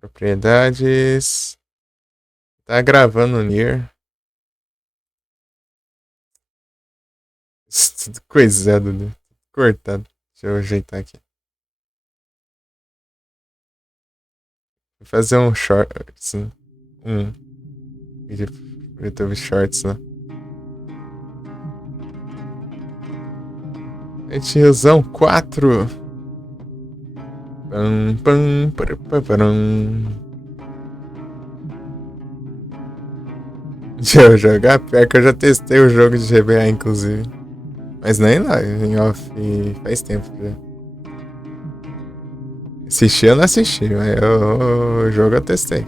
Propriedades. Tá gravando o Nier. Isso tudo coisado, né? Cortado. Deixa eu ajeitar aqui. Vou fazer um shorts. Né? Um vídeo pro YouTube Shorts lá. Tiozão 4. Pam, pam, param. Deixa eu jogar. Pior que eu já testei o jogo de GBA, inclusive. Mas nem lá, em off faz tempo já. Assisti eu não assisti, mas o jogo eu testei.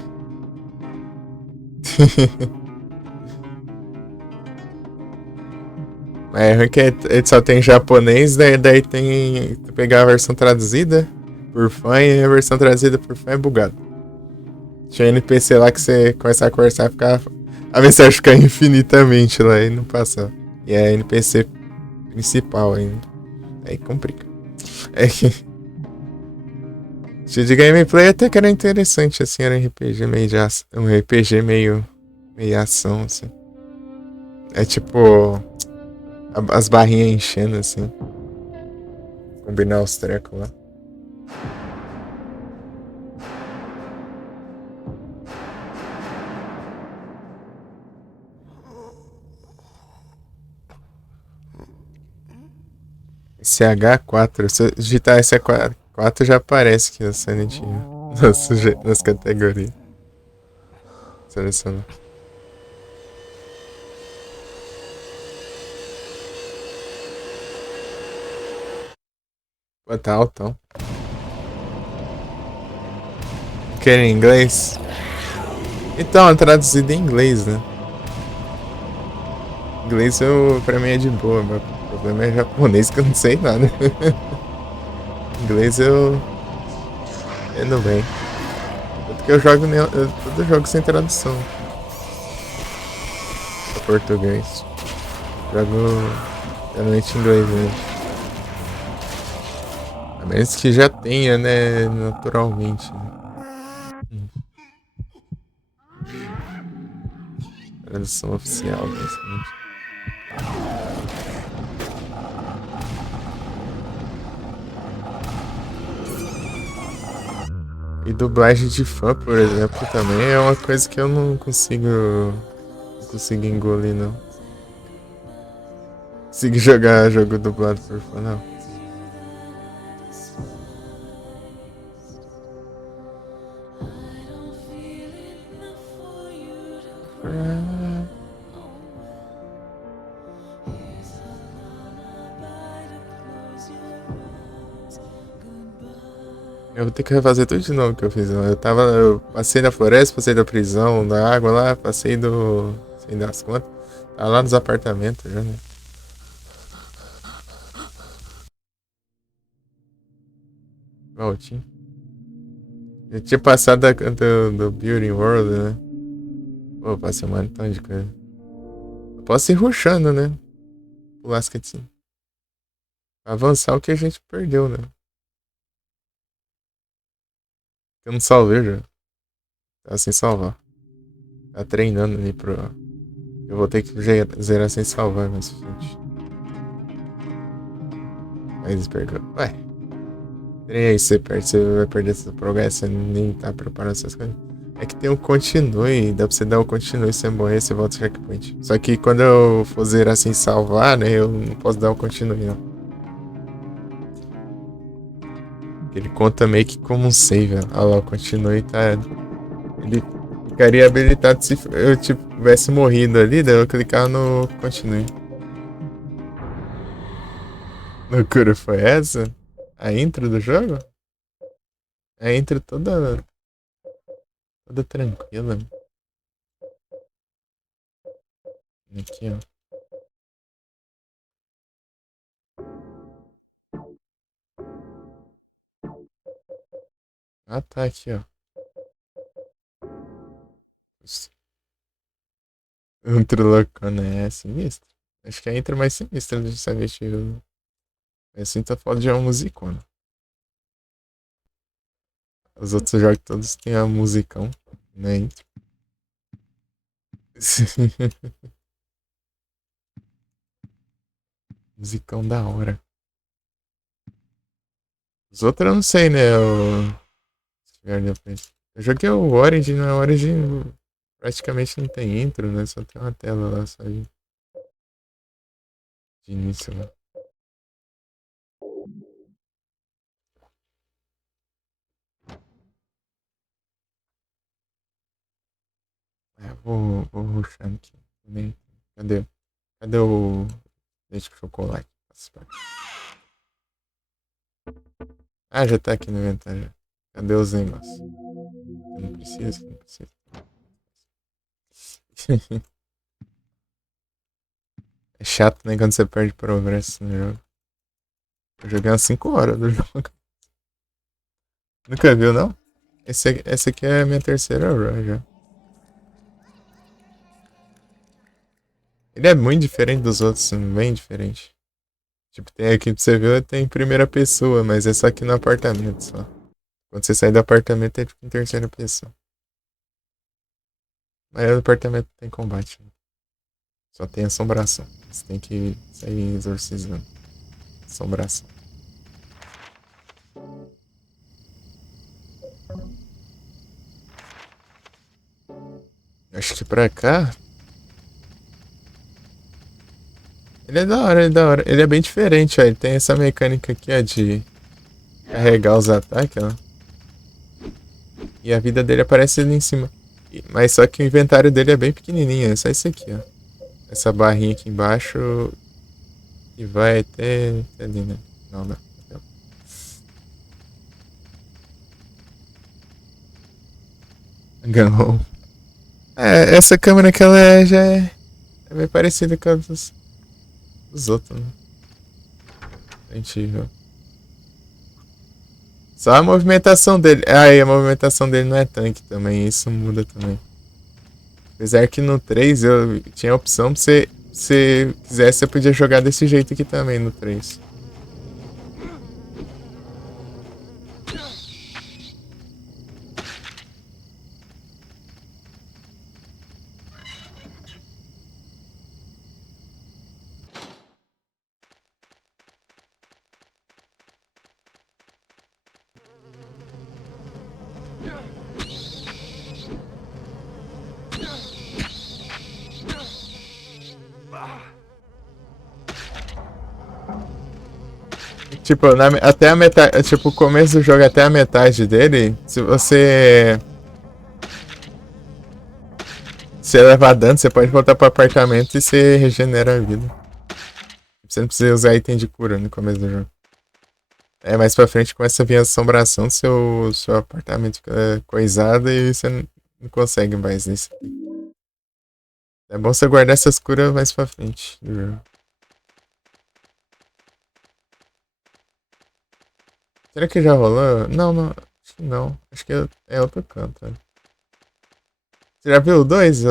É ruim que ele só tem japonês, daí tem. Tu pegar a versão traduzida por fã e a versão traduzida por fã é bugado. Tinha NPC lá que você começar a conversar e ficar. A mensagem ficar infinitamente lá e não passar. E é NPC principal ainda. Aí complica. É que. De gameplay até que era interessante, assim, era um RPG meio de ação. Um RPG meio ação, assim. É tipo. As barrinhas enchendo, assim. Combinar os trecos lá. Esse H4, se eu digitar esse H4 já aparece aqui no Silent Hill. Nas categorias. Selecionar. Pô, tá altão. Quer em inglês? Então, é traduzido em inglês, né? Inglês pra mim é de boa, mas o problema é japonês que eu não sei nada. Inglês eu entendo bem. Tanto que eu jogo todo jogo sem tradução. Pra português. Jogo geralmente em inglês mesmo. A menos que já tenha, né? Naturalmente. Né? Tradução oficial, basicamente. E dublagem de fã, por exemplo, também é uma coisa que eu não consigo engolir, não. Consigo jogar jogo dublado por fã, não. Eu vou ter que refazer tudo de novo que eu fiz. Eu passei da floresta, passei da prisão, da água lá, passei do. Sei das contas. Tava lá nos apartamentos já, né? Voltinho. Eu tinha passado do Building World, né? Pô, passei um montão de coisa. Eu posso ir rushando, né? Pular as cutscenes. Avançar o que a gente perdeu, né? Eu não salvei já. Tá sem salvar. Tá treinando ali pro. Eu vou ter que zerar sem salvar mais frente. Mas perdeu. Ué. Trem aí, você perde, você vai perder essa progresso, você nem tá preparando essas coisas. É que tem um continue, dá pra você dar o continue sem morrer, você volta o checkpoint. Só que quando eu for zerar sem salvar, né, eu não posso dar o continue, não. Ele conta meio que como um save, ó. Olha lá, o continue tá. Ele ficaria habilitado se eu tivesse morrido ali, daí eu clicar no continue. Loucura foi essa? A intro do jogo? A intro toda tranquila. Aqui, ó. Ah, tá aqui, ó. Intro loucona é sinistra. Acho que é a intro mais sinistra de Silent Hill. Eu sinto a falta de uma musicona. Os outros jogos todos têm a musicão, né? Musicão da hora. Os outros eu não sei, né? Eu joguei o Origin, né? O Origin praticamente não tem intro, né? Só tem uma tela lá, só de início lá. É, vou rushando aqui. Cadê? Cadê o leite com chocolate? Ah, já tá aqui no inventário. Cadê os negócios? Não precisa, não precisa. É chato, né? Quando você perde progresso no jogo. Eu joguei umas 5 horas do jogo. Nunca viu, não? Esse aqui é a minha terceira run já. Ele é muito diferente dos outros, bem diferente. Tipo, tem aqui pra você ver, tem em primeira pessoa, mas é só aqui no apartamento só. Quando você sai do apartamento é tipo em terceira pessoa. Mas no apartamento tem combate. Só tem assombração. Você tem que sair exorcizando. Assombração. Acho que pra cá. Ele é da hora, ele é da hora. Ele é bem diferente, ó. Ele tem essa mecânica aqui, ó, de carregar os ataques, ó. E a vida dele aparece ali em cima. Mas só que o inventário dele é bem pequenininho, é só isso aqui, ó. Essa barrinha aqui embaixo e vai até ali, né? Não, não. Ganhou. É, essa câmera que ela já é bem parecida com a dos outros, né? A gente viu. Só a movimentação dele. Ah, e a movimentação dele não é tanque também, isso muda também. Apesar que no 3 eu tinha a opção pra você, se quisesse, você podia jogar desse jeito aqui também no 3. Tipo, até a metade. Tipo, o começo do jogo até a metade dele, se você levar dano, você pode voltar pro apartamento e você regenera a vida. Você não precisa usar item de cura no começo do jogo. É, mais pra frente começa a vir a assombração, seu apartamento fica coisado e você não consegue mais nisso. É bom você guardar essas curas mais pra frente do jogo. Será que já rolou? Não, não. Acho que não. Acho que é outro canto. Né? Você já viu o 2,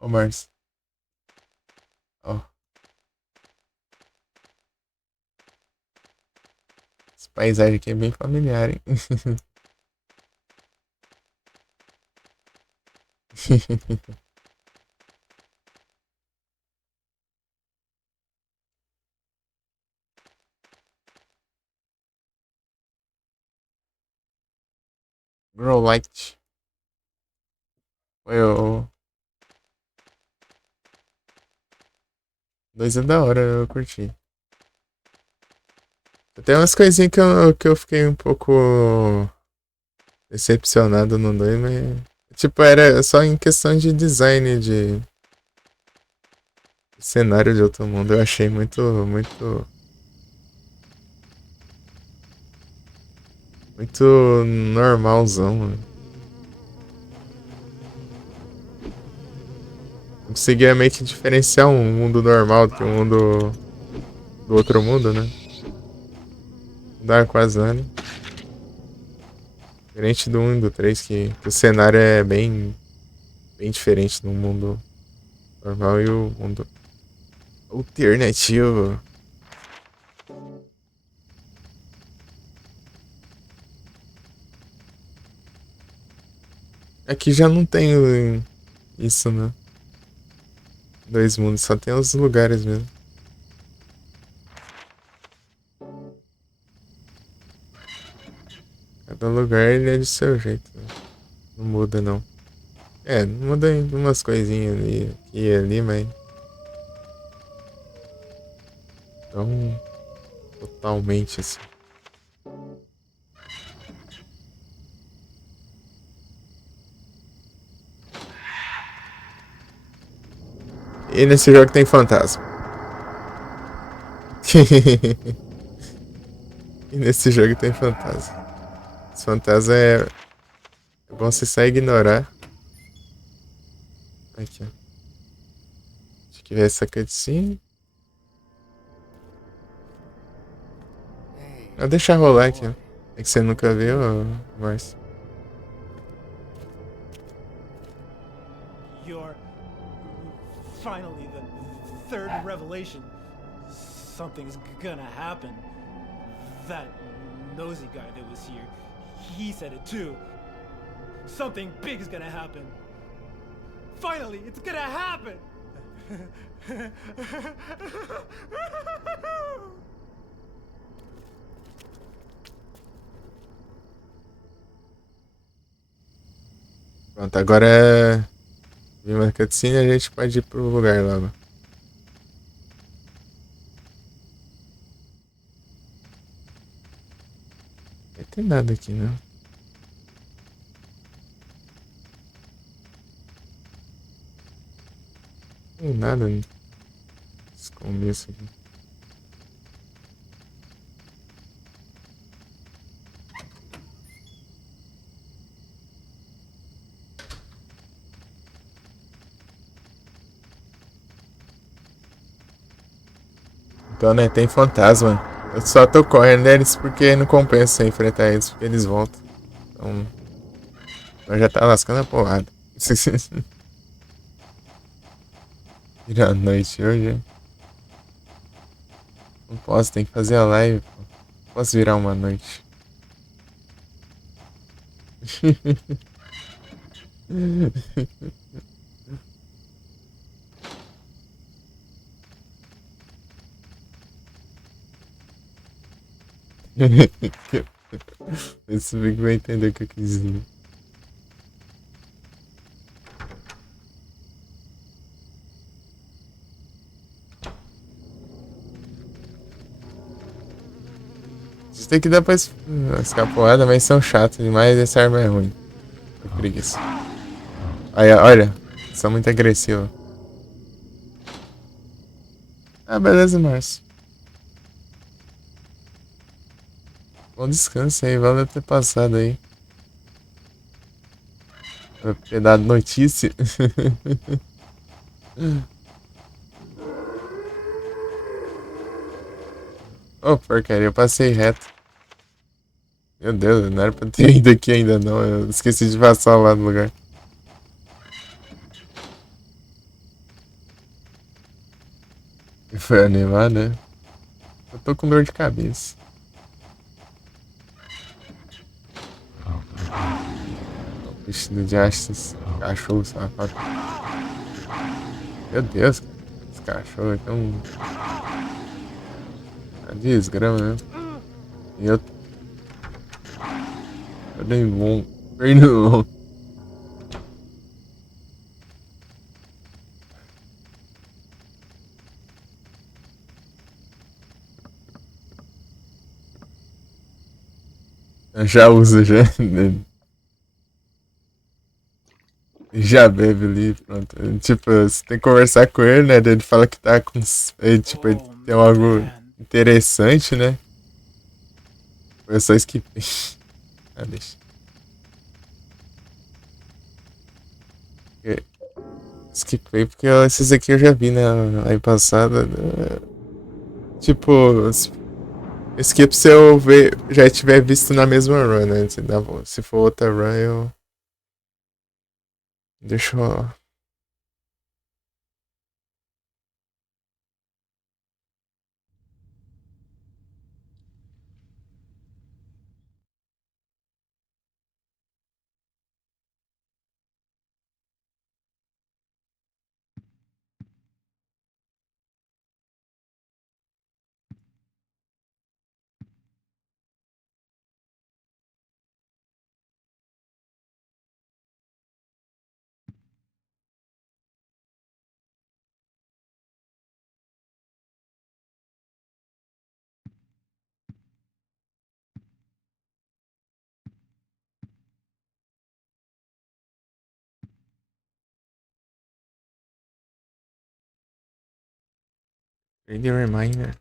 ô Márcio? Ó, essa paisagem aqui é bem familiar, hein? Grow Light. Eu. Dois é da hora, eu curti. Tem umas coisinhas que eu fiquei um pouco decepcionado no 2, mas. Tipo, era só em questão de design de cenário de outro mundo. Eu achei muito normalzão, mano. Não conseguia meio que diferenciar um mundo normal do que um mundo do outro mundo, né? Não dá quase nada. Diferente do 1 e do 3, que o cenário é bem diferente do mundo normal e o mundo alternativo. Aqui já não tem isso, né? Dois mundos, só tem os lugares mesmo. Cada lugar ele é de seu jeito, né? Não muda não. É, muda em umas coisinhas ali, aqui e ali, mas não totalmente assim. E nesse jogo tem fantasma. E nesse jogo tem fantasma. Esse fantasma é bom você só ignorar. Aqui, ó. Acho que ver essa cutscene. Vou deixar rolar aqui, ó. É que você nunca viu, Márcio. You're finally the third revelation. Something's gonna happen. That nosy guy that was here, he said it too. Something big is gonna happen. Finally, it's gonna happen! Pronto, agora viu uma cutscene e a gente pode ir pro lugar logo. Não tem nada aqui, não. Não tem nada nesse começo aqui. Então, né, tem fantasma. Eu só tô correndo deles porque não compensa enfrentar eles, porque eles voltam. Então, nós já tá lascando a porrada. Vira a noite hoje, hein? Não posso, tem que fazer a live, pô. Posso virar uma noite. Esse Big vai entender o que eu quis dizer. Vocês têm que dar pra escapoada, mas são chatos demais e essa arma é ruim. Que preguiça. Aí, olha, são muito agressivos. Ah, beleza, Márcio. Bom descanso aí, valeu ter passado aí. Pra ter dado notícia. Ô, porcaria, eu passei reto. Meu Deus, não era pra ter ido aqui ainda não. Eu esqueci de passar lá no lugar. Foi animar, né? Eu tô com dor de cabeça. Vestido de hastes, cachorro safado. Meu Deus, cara. Esse cachorro é tão. Uma desgrama, né? E eu. Eu dei bom. Pernilongo. Eu já uso, já. Já bebe ali, pronto. Tipo, você tem que conversar com ele, né? Ele fala que tá com. Ele, tipo, ele Oh tem algo man. interessante, né? Eu só esquipei. Ah, deixa. Skipei porque esses aqui eu já vi, né? Aí passada. Tipo, skip se eu já tiver visto na mesma run, né? Se for outra run, eu. Deixa eu. Read the reminder.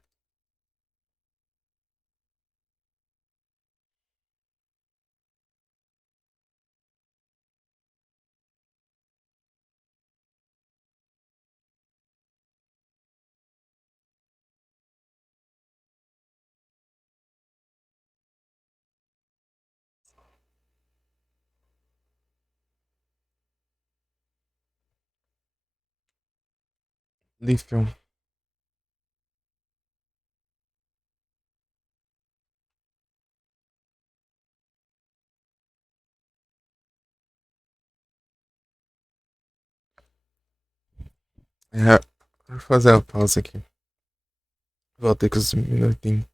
Lithium. É, vou fazer a pausa aqui. Voltei com os minutinhos.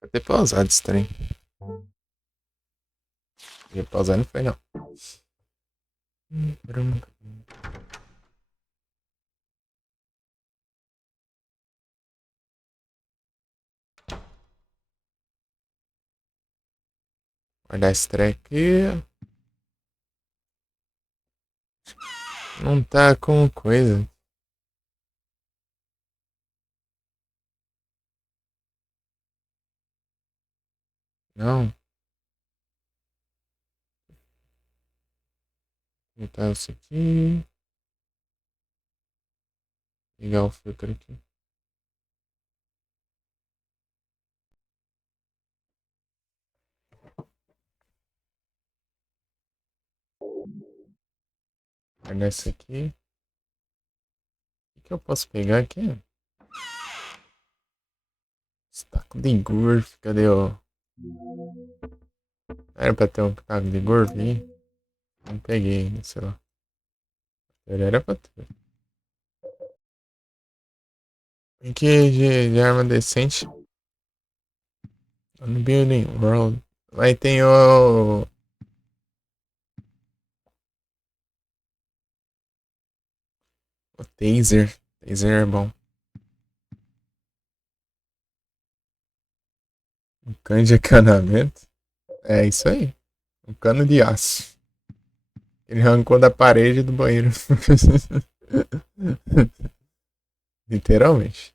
Vou ter pausado esse trem. Ia pausar, não foi não. Guardar esse trem aqui. Não tá com coisa. Não. Vou botar isso aqui. Ligar o filtro aqui. Guardar isso aqui. O que eu posso pegar aqui? Taco de golfe. Cadê o... Era pra ter um taco de golfe aí? Não peguei ainda, sei lá. Era pra ter. Tem que de arma decente. No Building World. Aí tem o... O Taser. Taser é bom. Um cano de acanamento. É isso aí. Um cano de aço. Ele arrancou da parede do banheiro. Literalmente.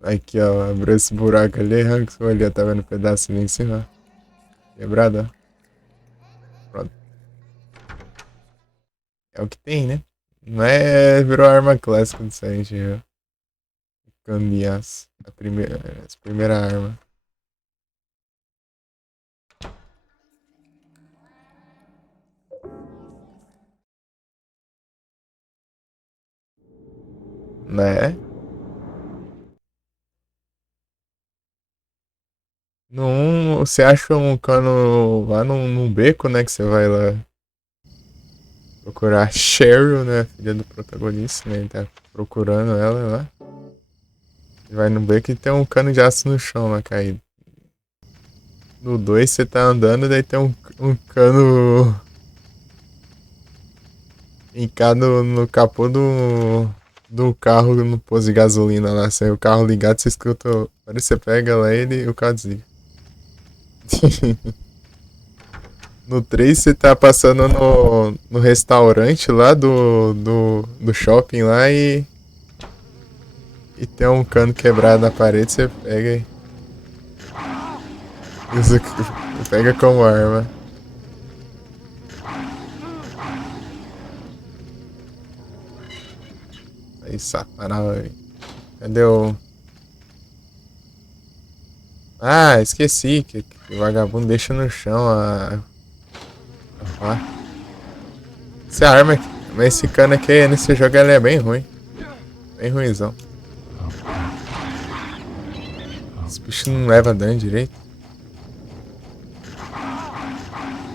Aqui, ó. Abriu esse buraco ali, arrancou ali, ó. Tá vendo um pedaço ali em cima? Quebrado, ó. Pronto. É o que tem, né? Não é... Virou arma clássica do Silent Hill. Cano de aço. A primeira arma. Né? Num, você acha um cano lá num beco, né? Que você vai lá procurar a Cheryl, né? Filha do protagonista, né? Ele tá procurando ela lá. Vai no beco e tem um cano de aço no chão lá caído. No 2 você tá andando, daí tem um cano hincado no capô do carro no posto de gasolina lá. Se o carro ligado, você escuta. Aí você pega lá ele e o carro desliga. No 3 você tá passando no restaurante lá do shopping lá e tem um cano quebrado na parede, você pega e usa, pega como arma. Aí, satanás. Cadê o... Ah, esqueci que o vagabundo deixa no chão a... Essa arma aqui, mas esse cano aqui nesse jogo ele é bem ruim. Bem ruimzão. Esse bicho não leva dano direito.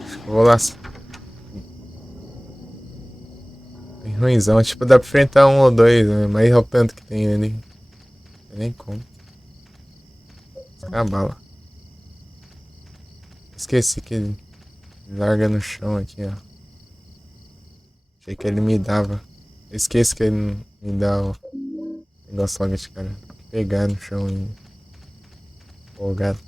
Acho que eu vou lá. Bem ruimzão. Tipo, dá pra enfrentar um ou dois, né? Mas é o tanto que tem ali. Não nem como. A bala. Esqueci que ele larga no chão aqui, ó. Achei que ele me dava. Esqueço que ele me dá o negócio logo de cara. Pegar no chão e folgado.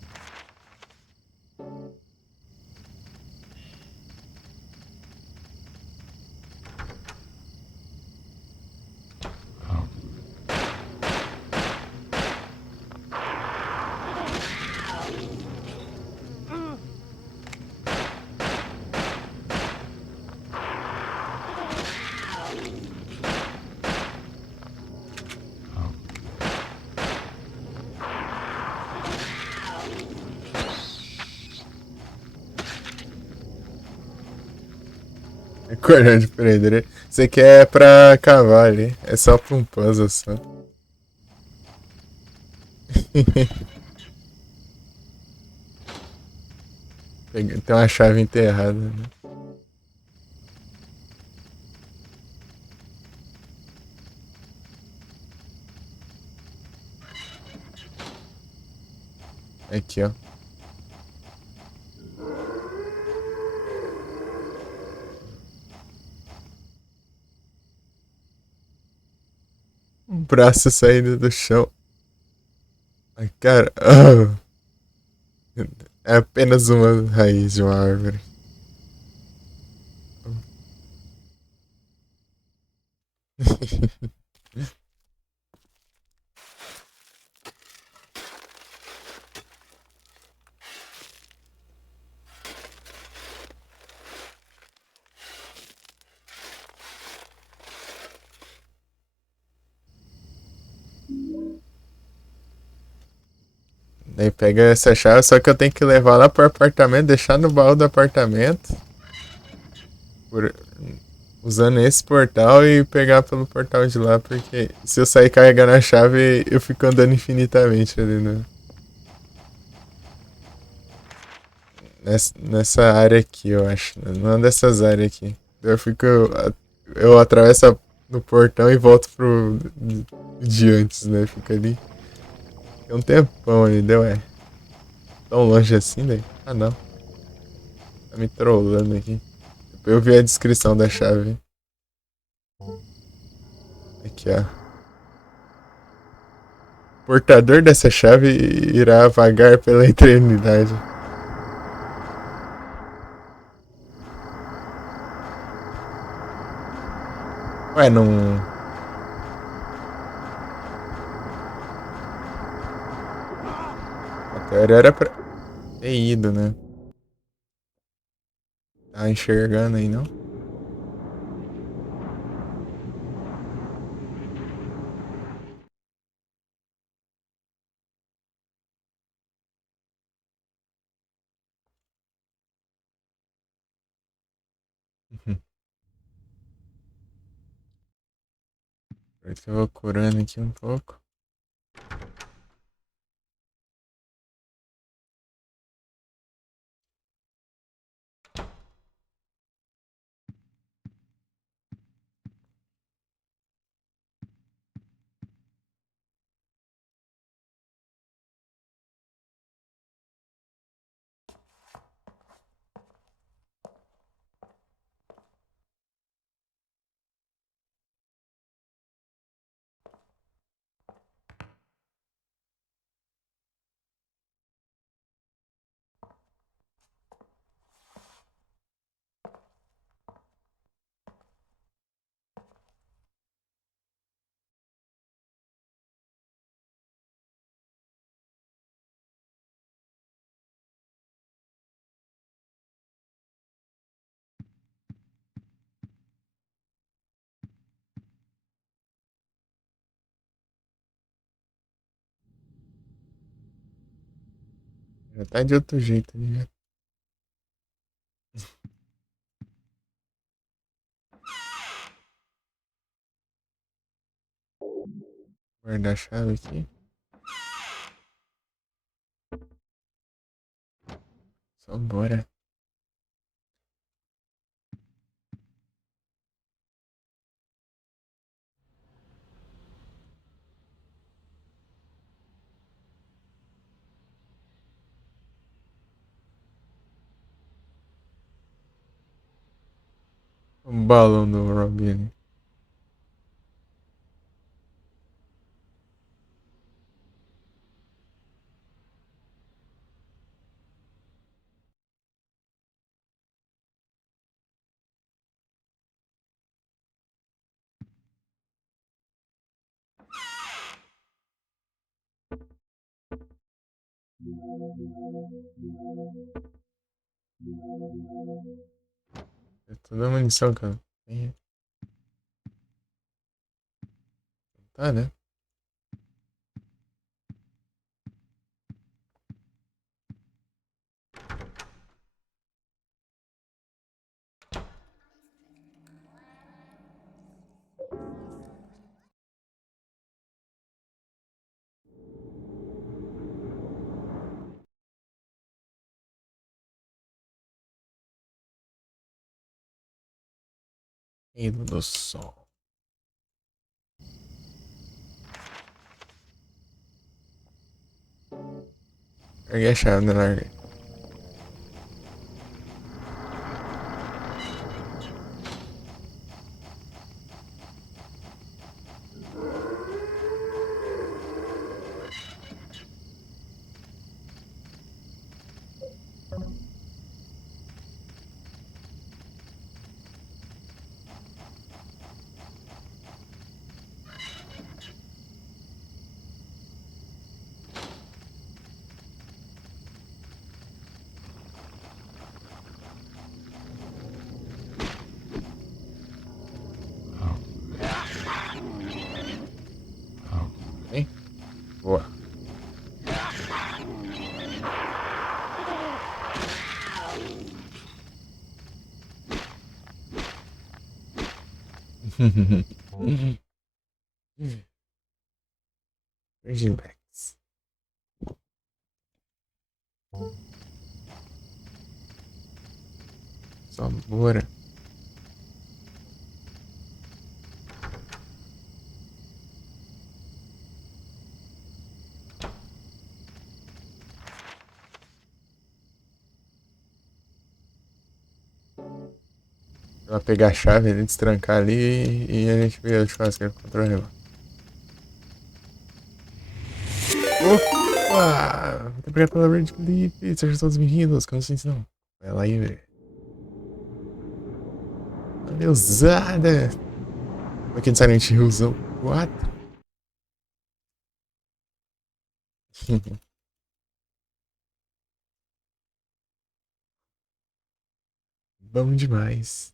Cordão de prender. Isso aqui é pra cavar ali. É só pra um puzzle só. Tem uma chave enterrada, né? Aqui, ó. Um braço saindo do chão. Ai, cara. É apenas uma raiz de uma árvore. Daí pega essa chave, só que eu tenho que levar lá pro apartamento, deixar no baú do apartamento. Por- usando esse portal e pegar pelo portal de lá, porque se eu sair carregando a chave, eu fico andando infinitamente ali nessa área aqui, eu acho. Numa dessas áreas aqui. Eu fico. Eu atravesso no portão e volto pro de antes, né? Fica ali. Tem um tempão ali, deu, é. Tão longe assim, né? Ah, não. Tá me trollando aqui. Eu vi a descrição da chave. Aqui, ó. Portador dessa chave irá vagar pela eternidade. Ué, não. A teoria era pra ter ido, né? Tá enxergando aí, não? Uhum. Por isso que eu vou curando aqui um pouco. Já tá de outro jeito ali, né? Guardar a chave aqui. Só bora. O balão do Robin ali. É toda a munição, cara. Tá, né? Ido do sol. Larguei a chave, né? Larguei. Hein? Boa. Virgin Bags. Só bora. Ela pegar a chave, ele destrancar ali e a gente vê a churrasqueira contra o relógio. Opa! Muito obrigado pela Red Clip. Sejam todos bem-vindos. Como assim não? Vai lá e vê. Valeuzada! Aqui no Silent Hillzão 4. Bom demais.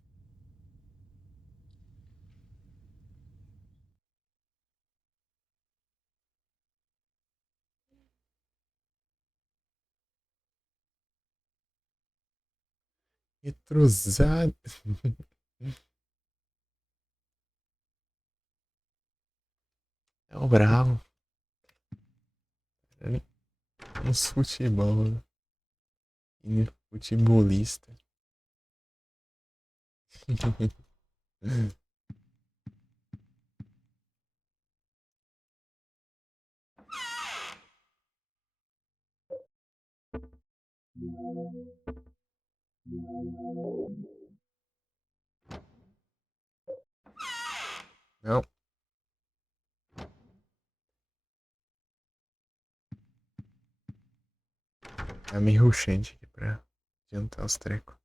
Retrosado. É o bravo. Uns futebol. Futebolista. Não. É meio rushante aqui pra adiantar os trecos.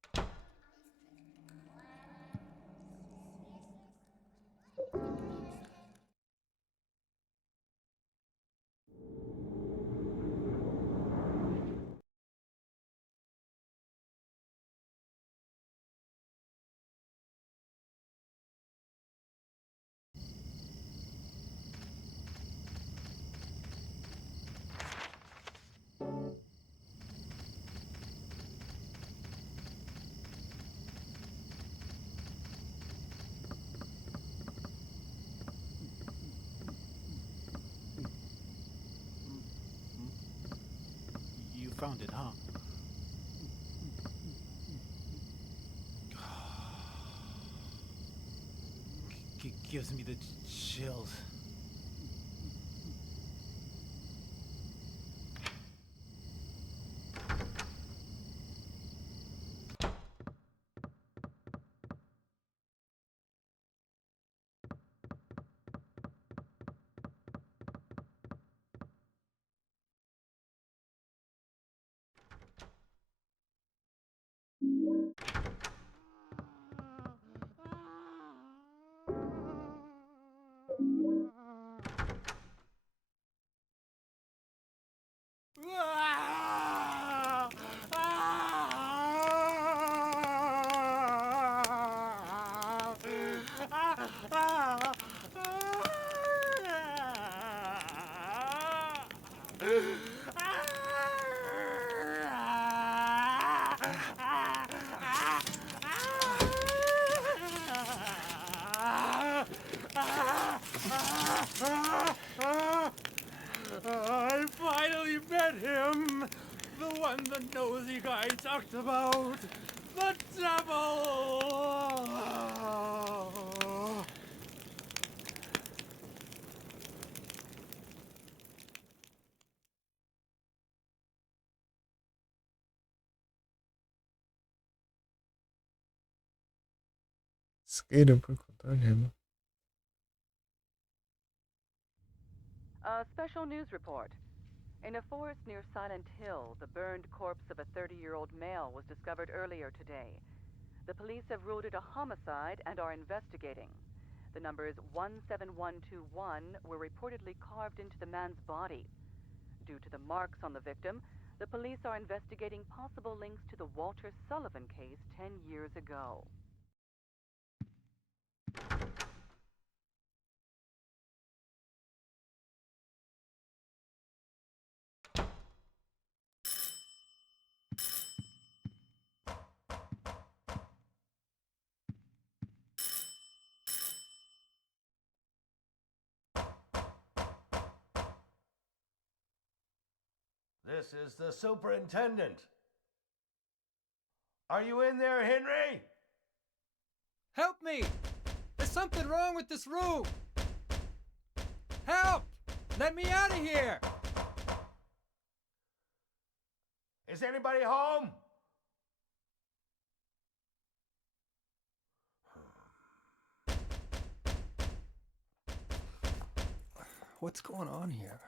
You found it, huh? Gives me the chills. I finally met him! The one the nosy guy talked about! The devil! Skater por controle remoto. A special news report. In a forest near Silent Hill, the burned corpse of a 30-year-old male was discovered earlier today. The police have ruled it a homicide and are investigating. The numbers 17121 were reportedly carved into the man's body. Due to the marks on the victim, the police are investigating possible links to the Walter Sullivan case 10 years ago. This is the superintendent. Are you in there, Henry? Help me! There's something wrong with this room! Help! Let me out of here! Is anybody home? What's going on here?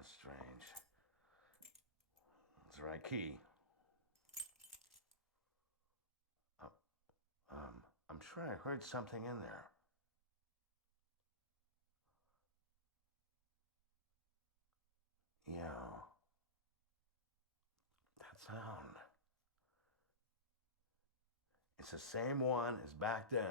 That's strange. It's the right key. I'm sure I heard something in there. Yeah. That sound. It's the same one as back then.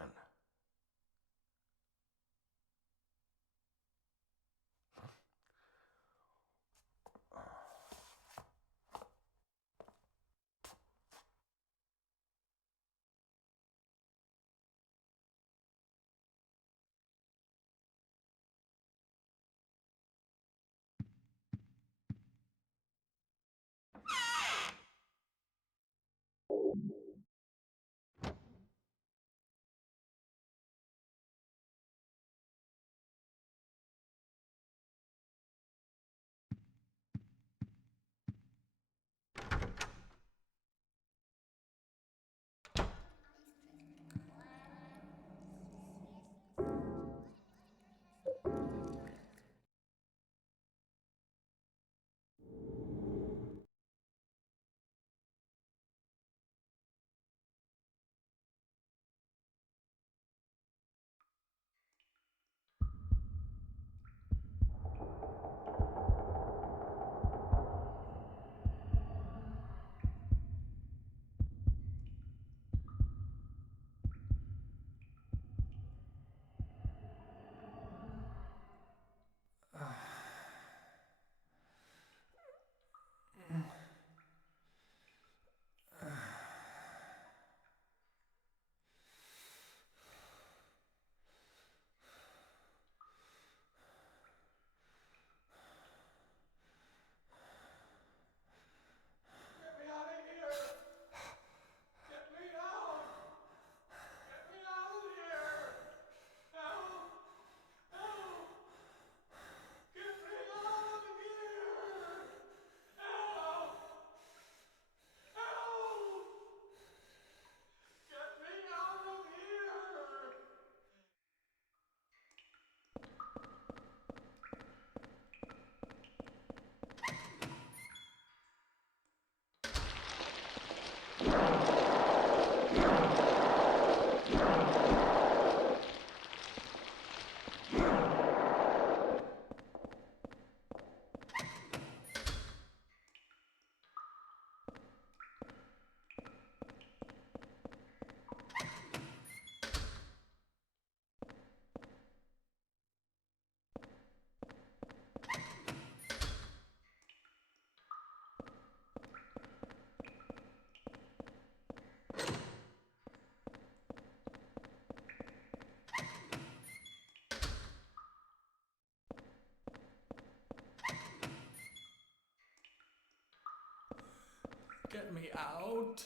Get me out.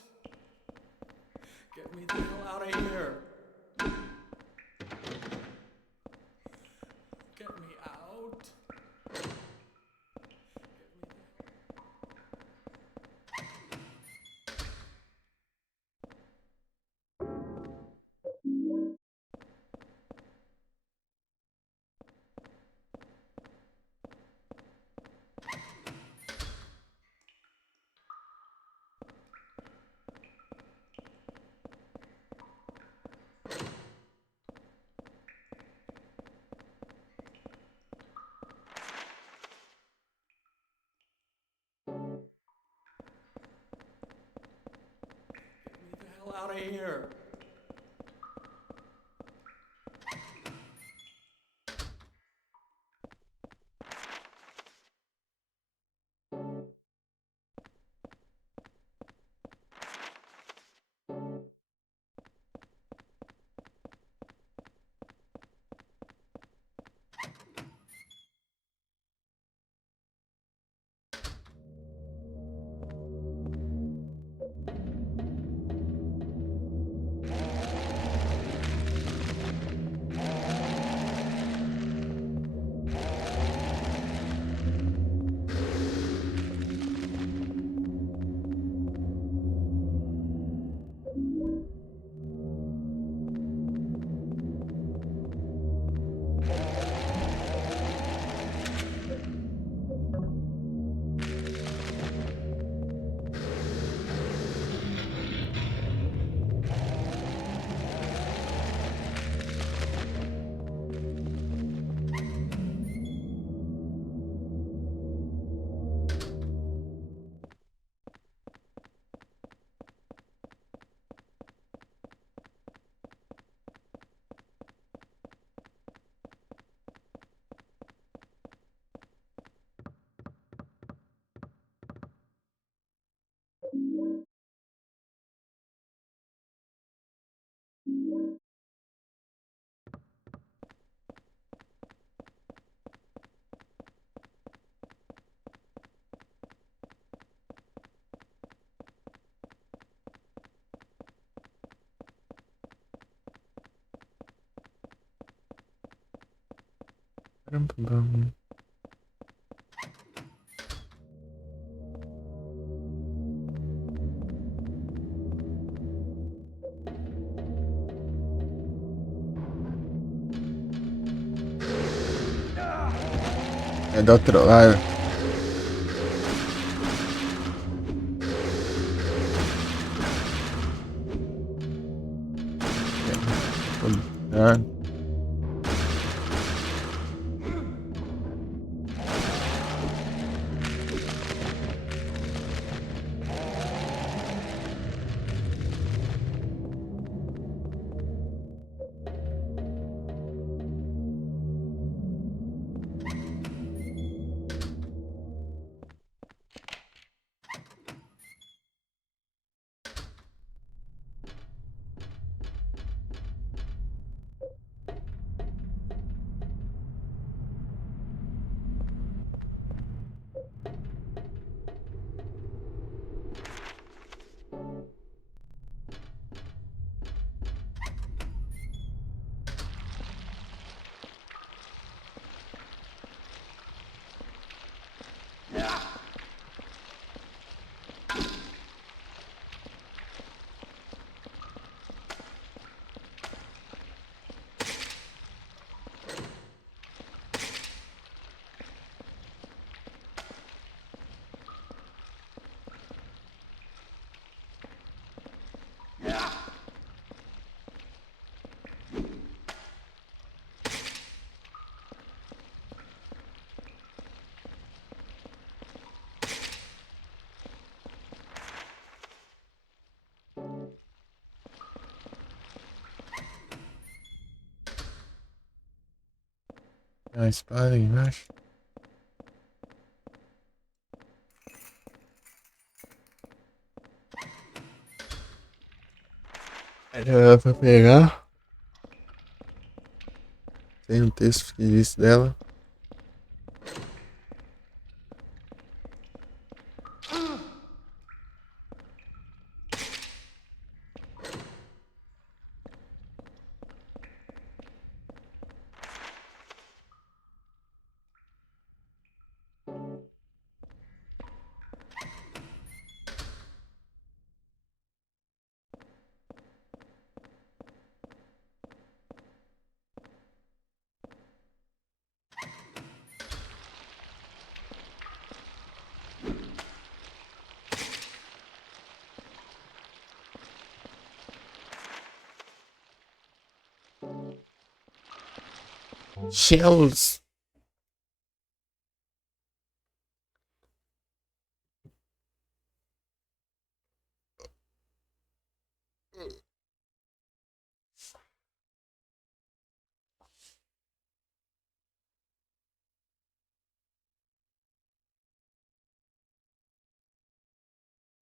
Get me the hell out of here. Get me out. Out of here. É do outro lado. Ah. A espada embaixo. Era pra pegar. Tem um texto que disse dela. Shells.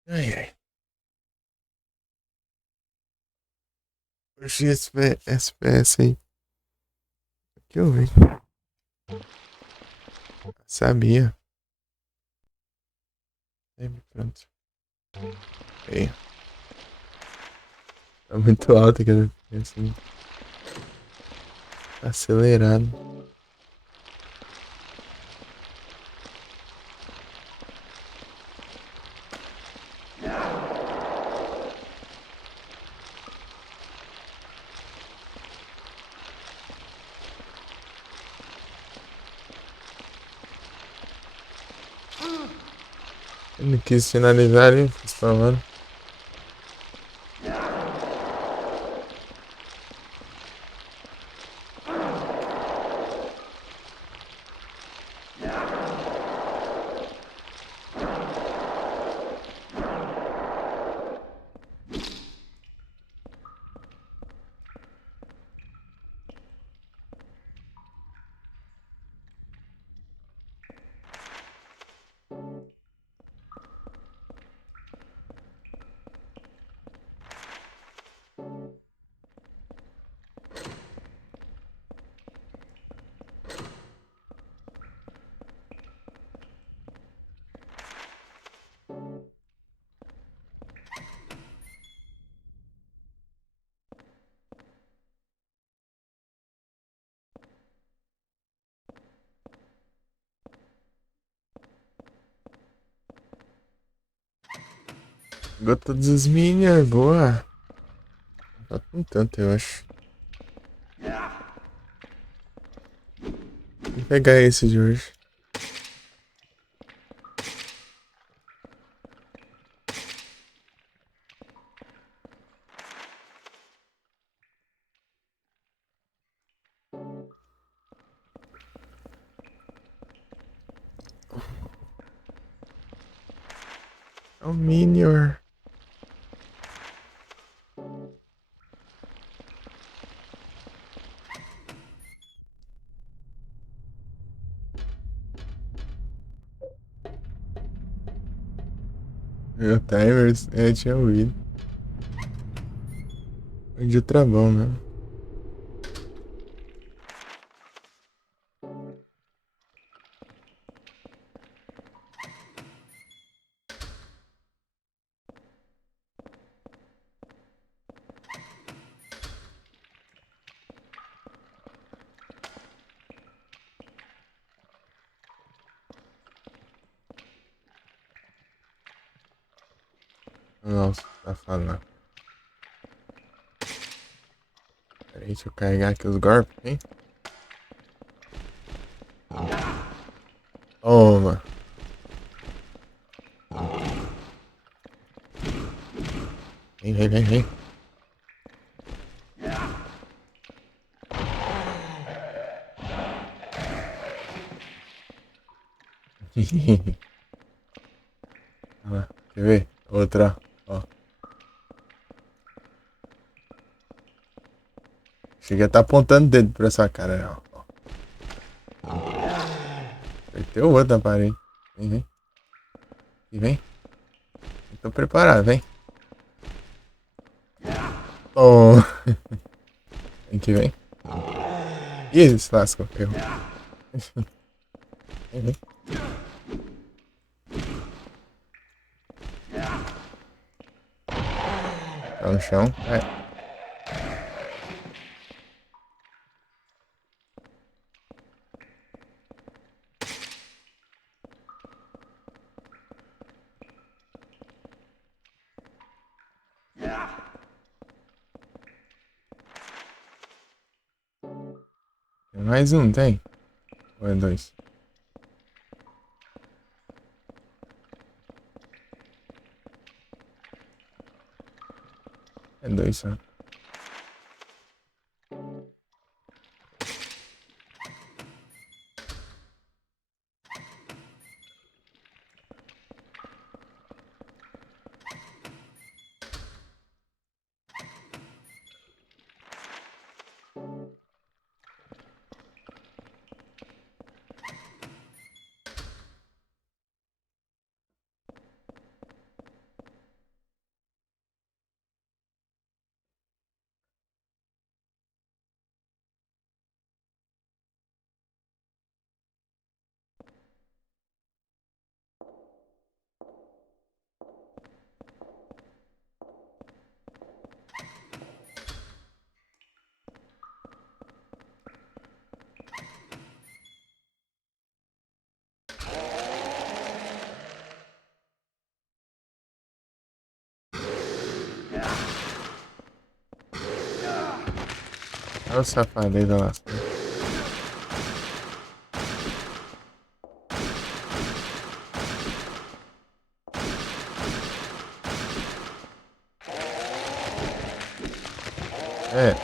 Ai, ai. Oxi, SPS aí. Que eu vi. Sabia. Aí, pronto. Aí. Tá muito alto aqui. Assim. Acelerado. Ele quis finalizar ali, falando. Pegou todos os minions, boa. Falta um tanto, eu acho. Vou pegar esse de hoje. É o Minior. Meu timers, eu tinha ouvido. Foi de travão, né? Nossa, tá falando. Pera aí, deixa eu carregar aqui os golpes, hein? Toma. Vem, vem, vem, vem. Olha lá, quer ver? Outra, ó. Chega a tá apontando o dedo pra essa cara, ó. Apertei o outro na parede. Vem, vem. E vem. Eu tô preparado, vem. Oh. Vem que vem. Ih, se lascou, errou. Vem, vem. Tá no chão. É. Tem mais um, tem? Ou é dois? É dois só. Olha o safadeza lá. É.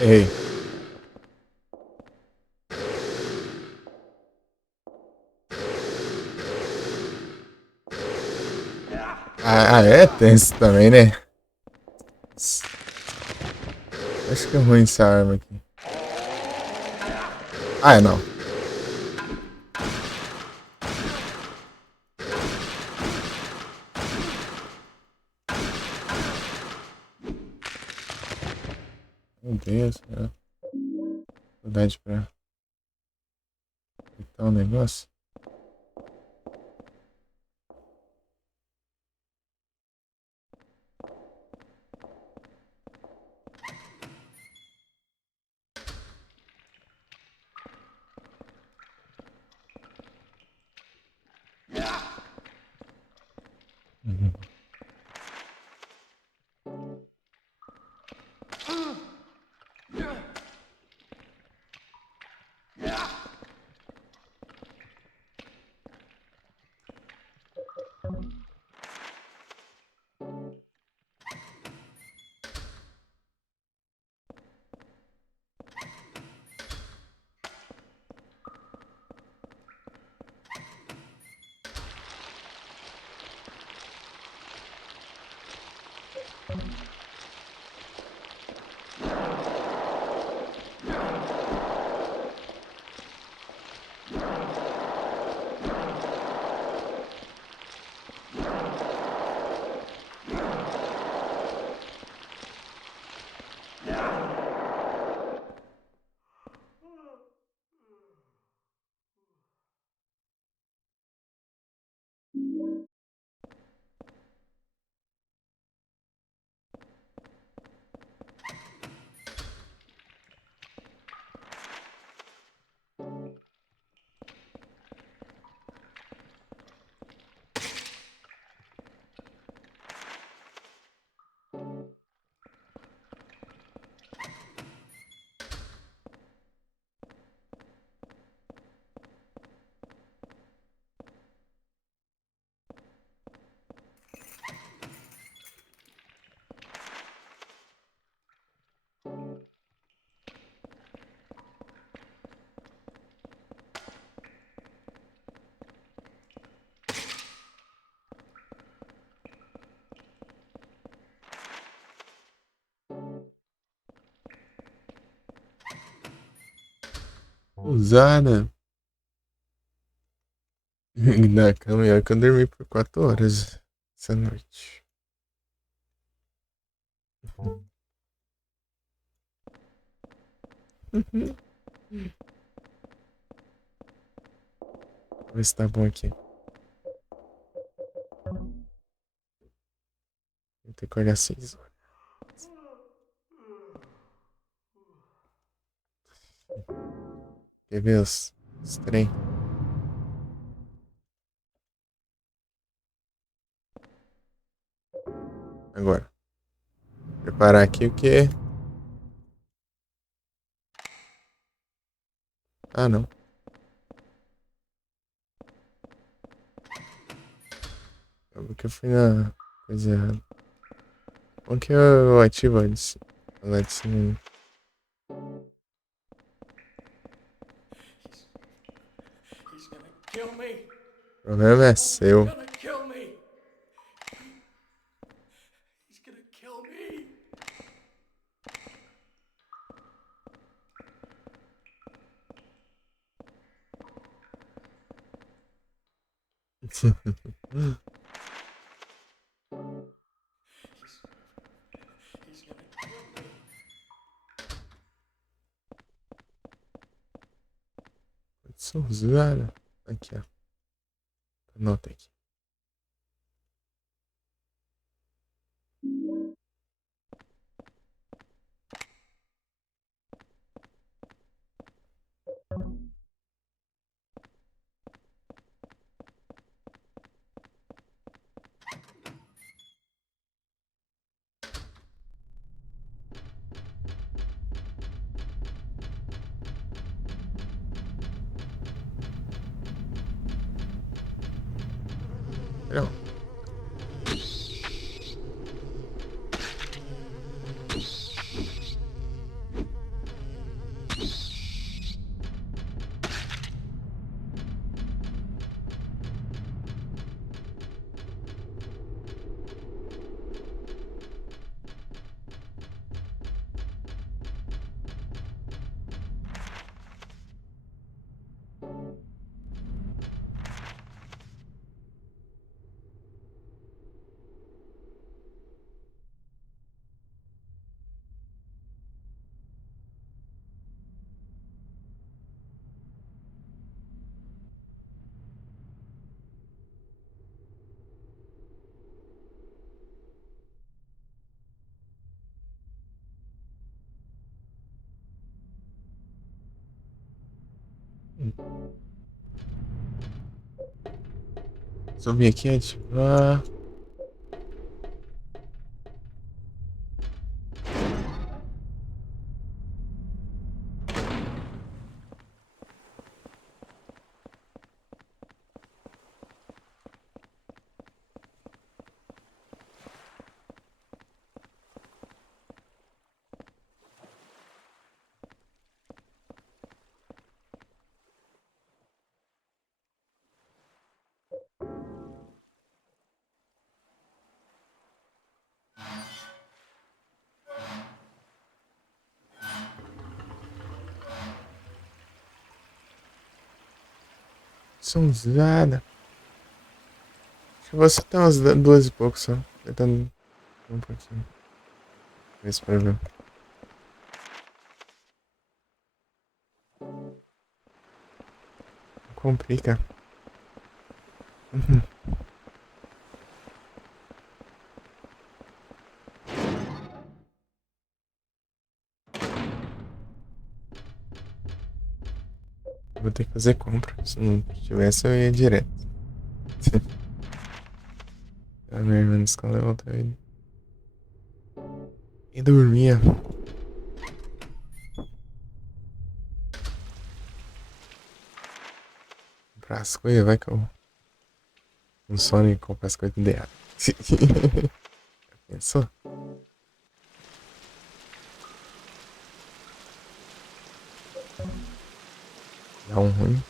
Ei. É tenso também, né? Acho que é ruim essa arma aqui. Não. Meu Deus, cara. Dificuldade pra apertar o negócio. Uhum. Usada. Na cama, é que eu dormi por 4 horas essa noite. Vou ver se tá bom aqui. Vou ter que olhar 6 horas. Quer ver os trem? Agora. Preparar aqui o que? Não. Porque eu fui na coisa errada. Como que eu ativo antes? Lá de cima. He's gonna kill me. O problema é seu. He's gonna kill me. He's gonna kill me. He's gonna kill me. Sou usada. Aqui, ó. Anota aqui. Não. Subir aqui, ativar. Sonzada. Acho que você tem umas 2 e pouco só. Tentando um pouquinho. Ver se pra ver. Complica. Uhum. Vou ter que fazer compra. Se não tivesse, eu ia direto. A minha irmã na escola volta ele. E dormia. Comprar as coisas, vai que eu. Um sono e comprar as coisas tudo errado. Pensou? Dá um ruim.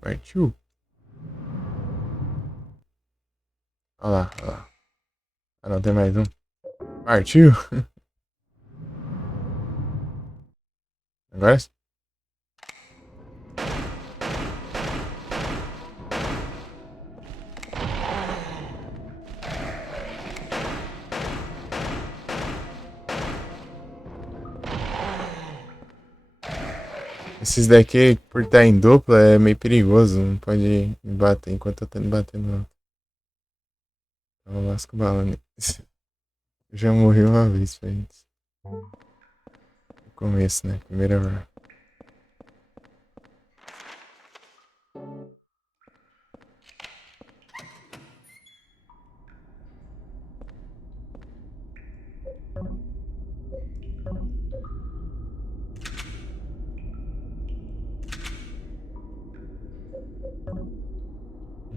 Partiu. Olha lá, olha lá. Ah, não, tem mais um. Partiu. Agora sim. Esses daqui, por estar em dupla, é meio perigoso. Não pode me bater enquanto eu tô batendo. Não. Então eu lasco bala neles. Eu já morri uma vez pra isso. No começo, né? Primeira vez. Uhum.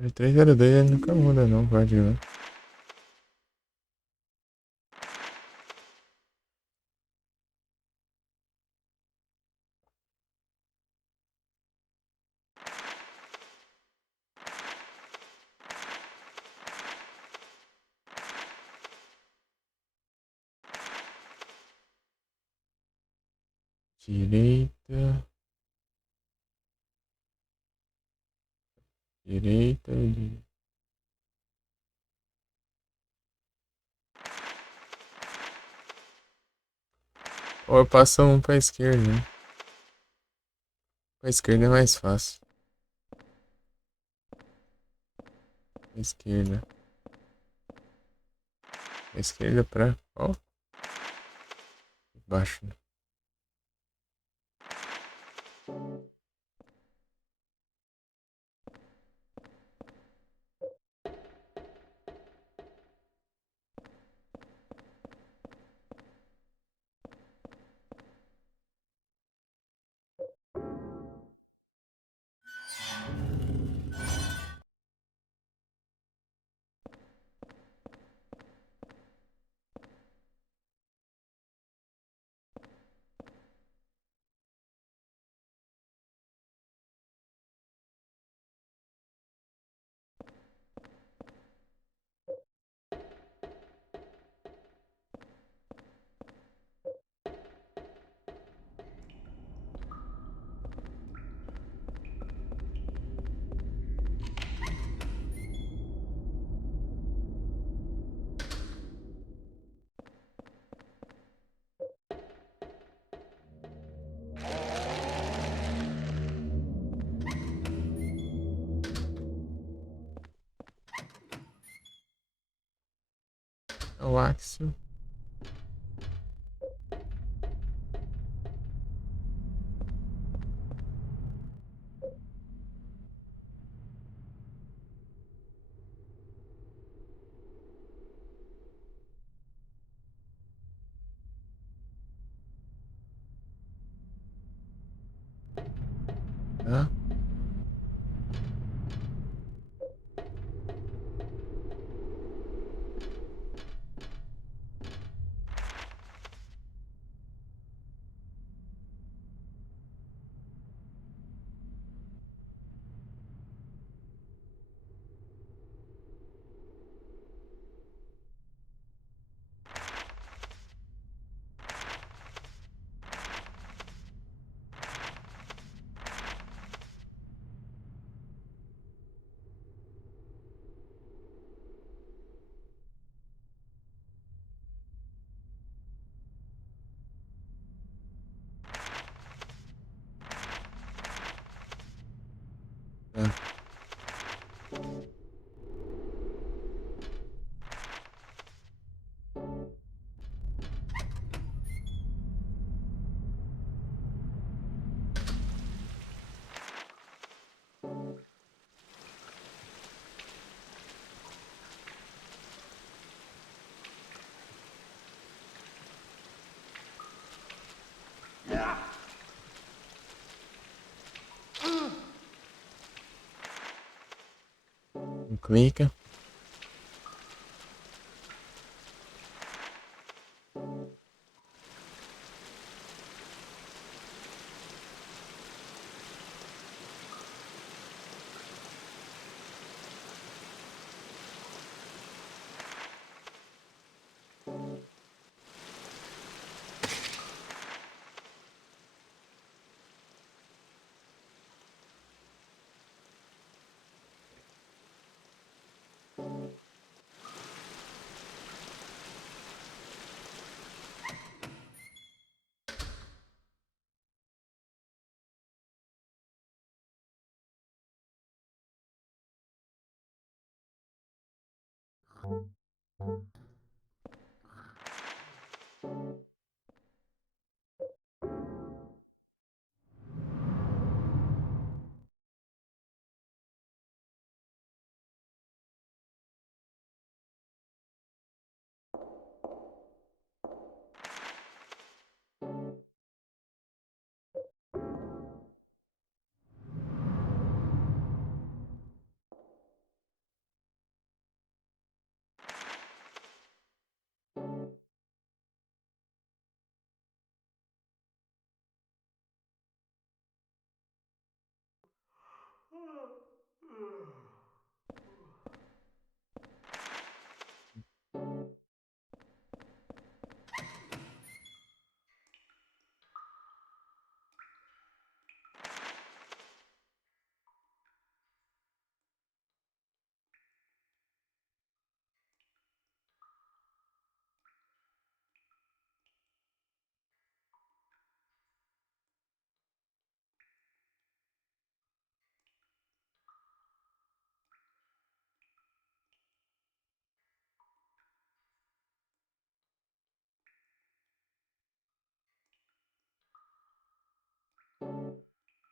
0302 nunca muda não, código, né? Direita. Direita e. Ou eu passo um pra esquerda, né? Pra esquerda é mais fácil. Pra esquerda. Pra esquerda pra. Ó. Baixo. Né? É o Axel. Tá? Tá. Clica.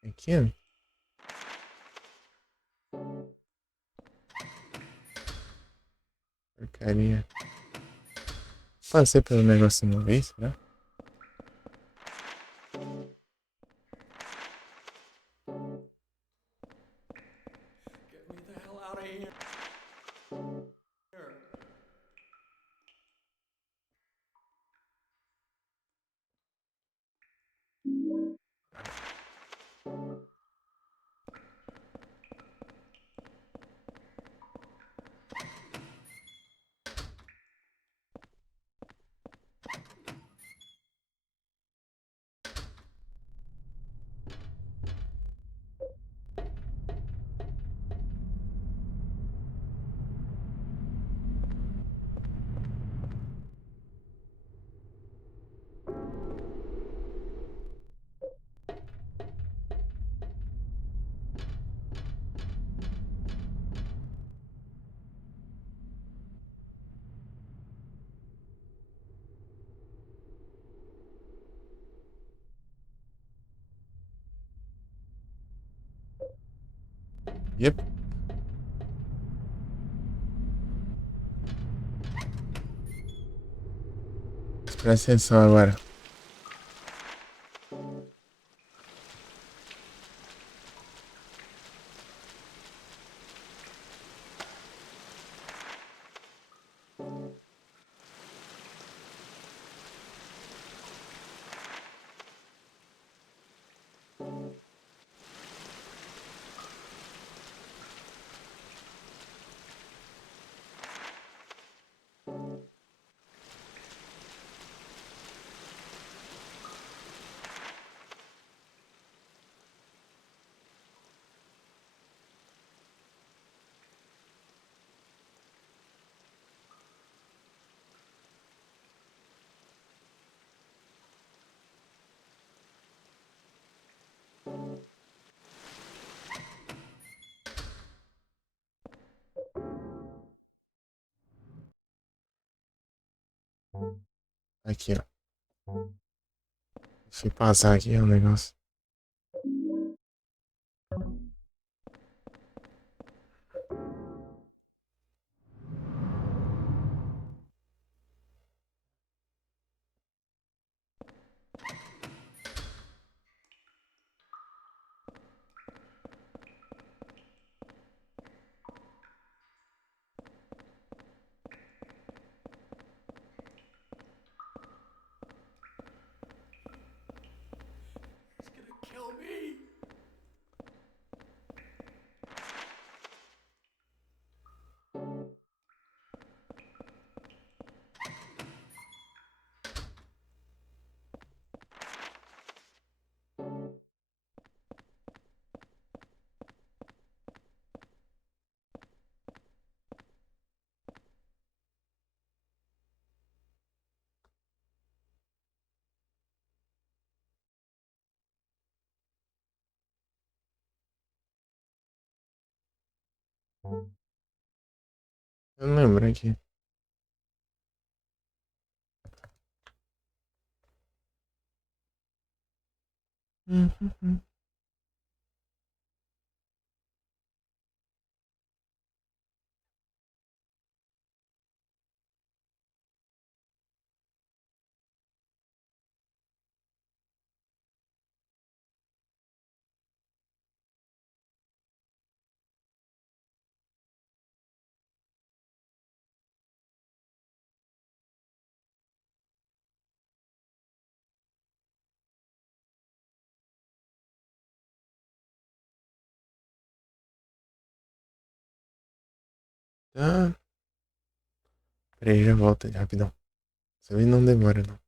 Aqui. Porcaria. Passei pelo negócio uma vez, será? Get me the hell out of here. Yep. Presta atenção agora. Aqui, ó. Deixa eu passar aqui o negócio. He's gonna kill me. Eu não lembro aqui. Uhum. Ah, peraí, já volto aí, rapidão. Isso aí não demora, não.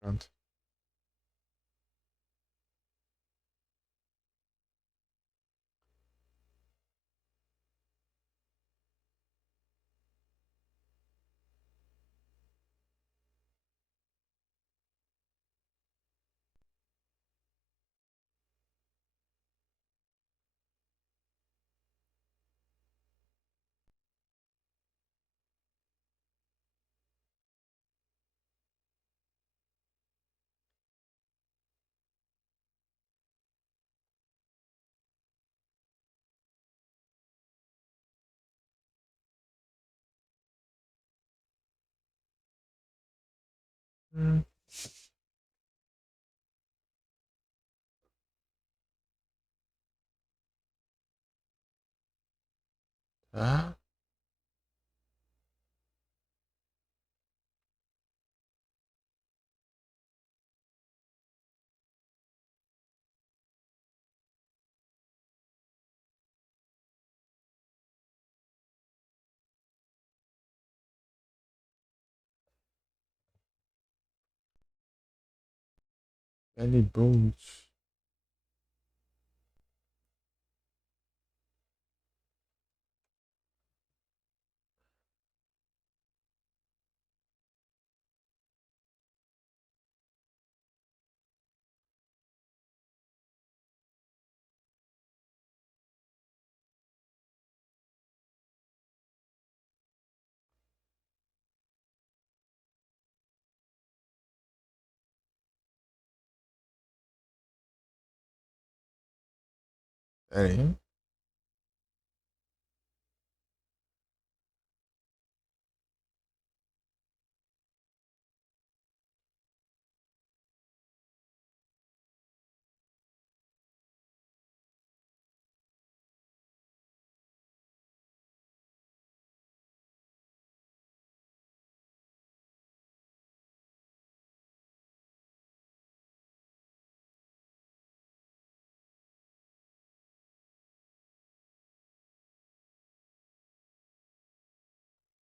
Pronto. Hum, tá. Ellie Bolt. Pera aí.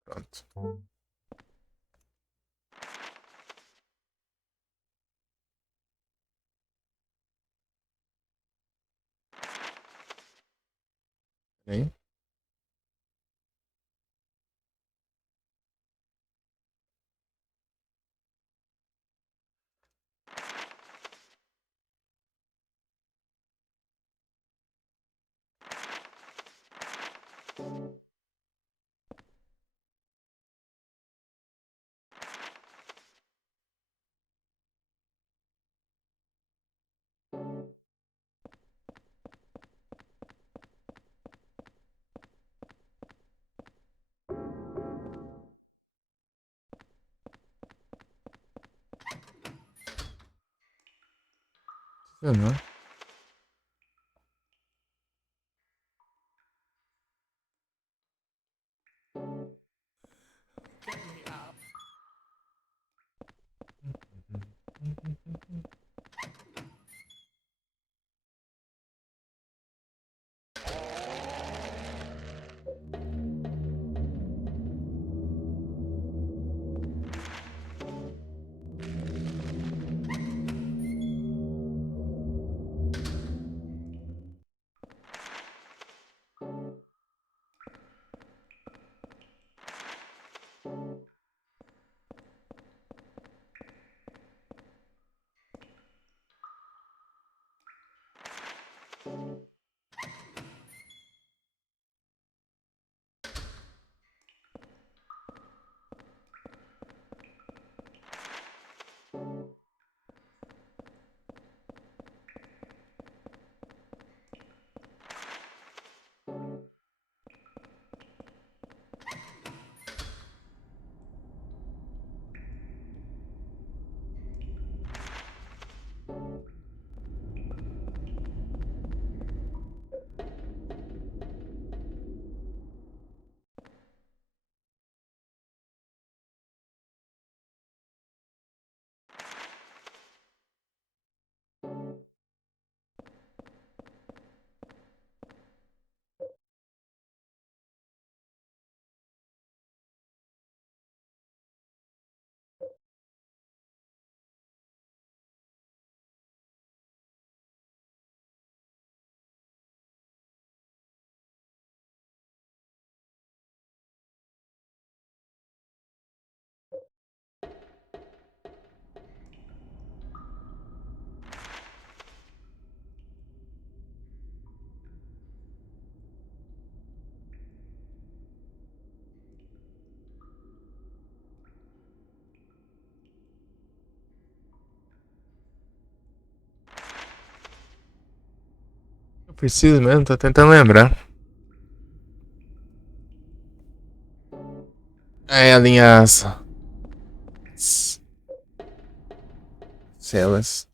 Pronto. Pera aí. Eu não. Eu preciso mesmo, tô tentando lembrar. É, alinhar as celas.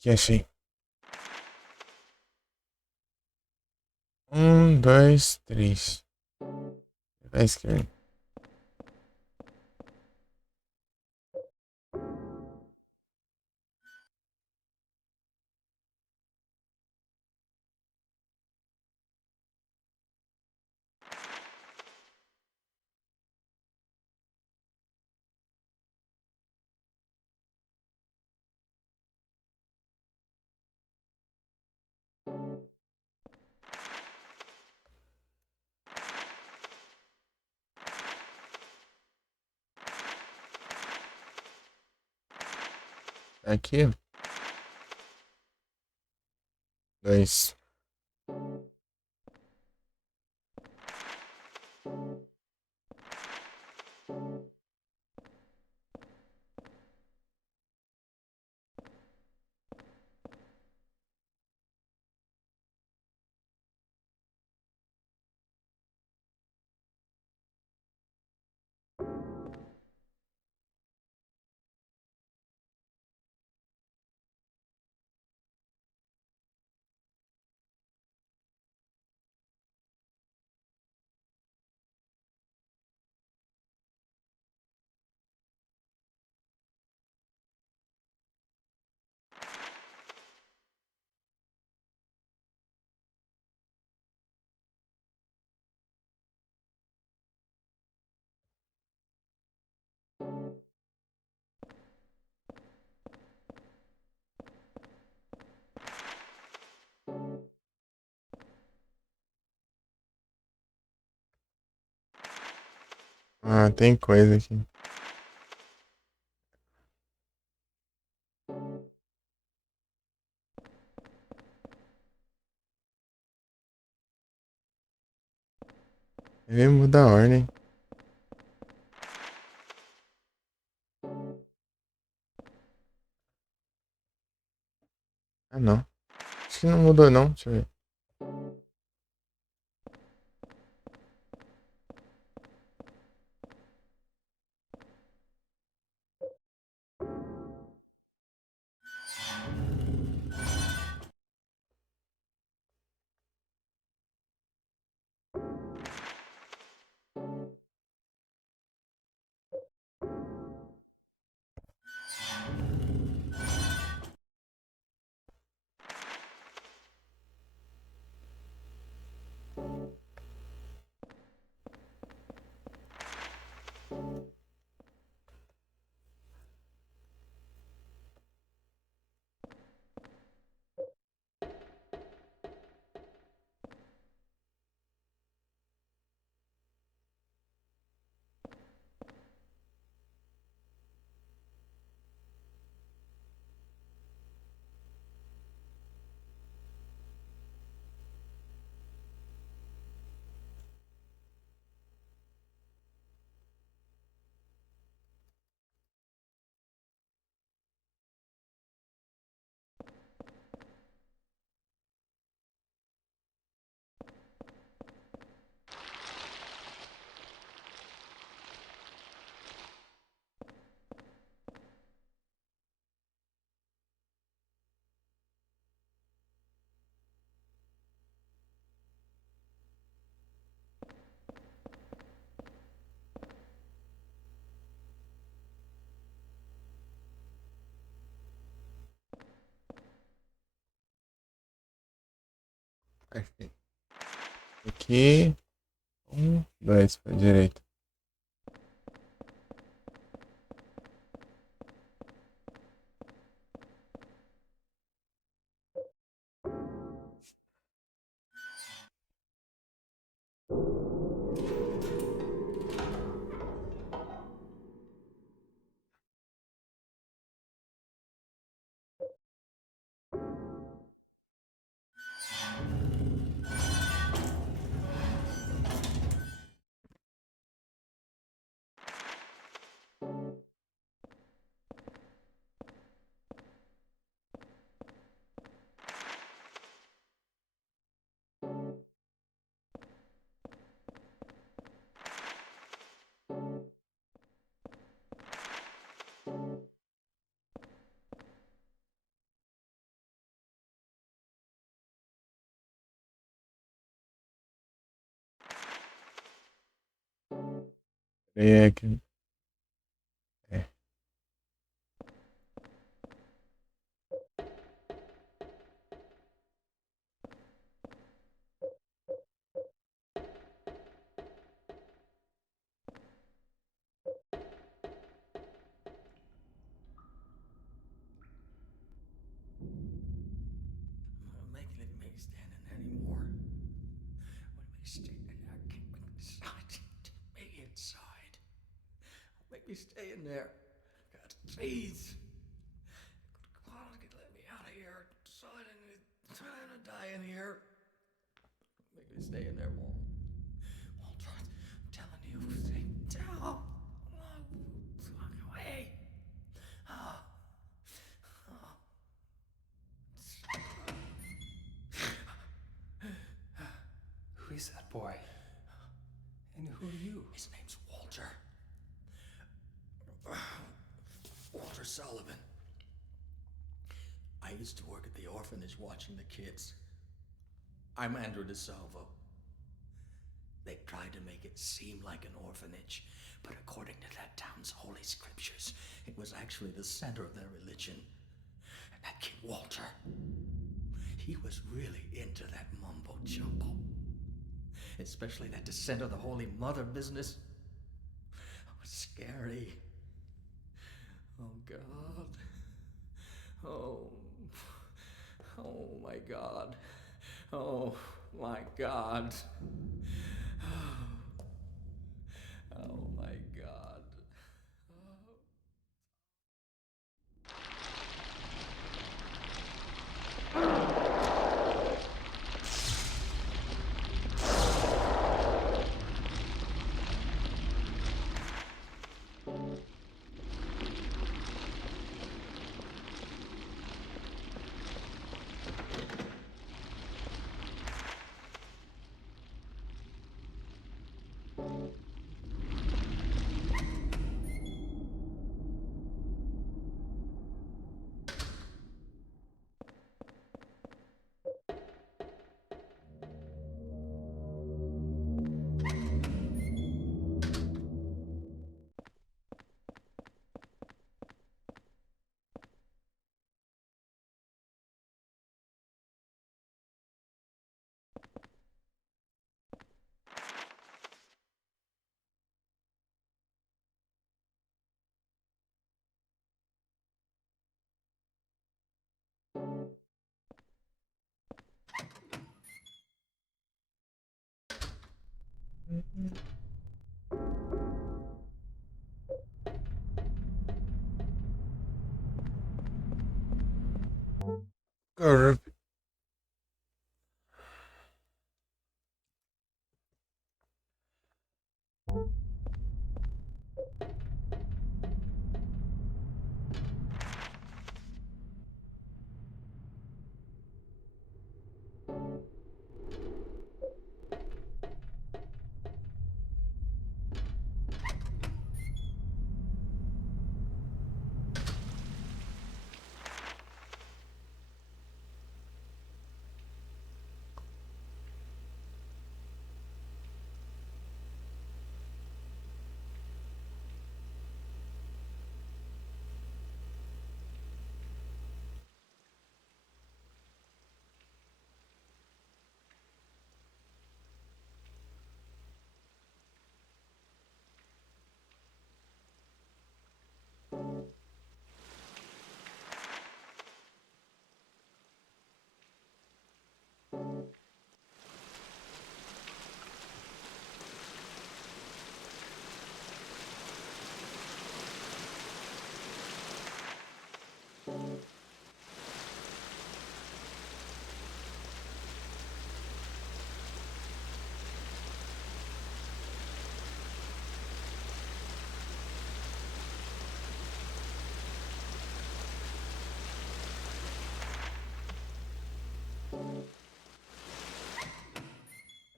Que achei. 2, 3. À esquerda. Aqui. 2. Ah, tem coisa aqui. Eu mudar a ordem. Ah, não. Acho que não mudou, não. Deixa eu ver. Achei. Aqui. 2 pra direita. E aqui. É. Don't make me stand in there anymore. What make me stay in there? I can't make me decide. Take me inside. Don't make me stay in there. God, please. So I didn't die in here. Make me stay in there, Walt. Walter, I'm telling you, stay down. Walk away. Ah. Who is that boy? And who are you? His name's Walter. Walter Sullivan. I used to work at the orphanage watching the kids. I'm Andrew DeSalvo. They tried to make it seem like an orphanage, but according to that town's holy scriptures, it was actually the center of their religion. And that kid Walter, he was really into that mumbo jumbo. Especially that descent of the Holy Mother business. It was scary. Oh, God. Oh my God. Oh my God. Oh my God. Or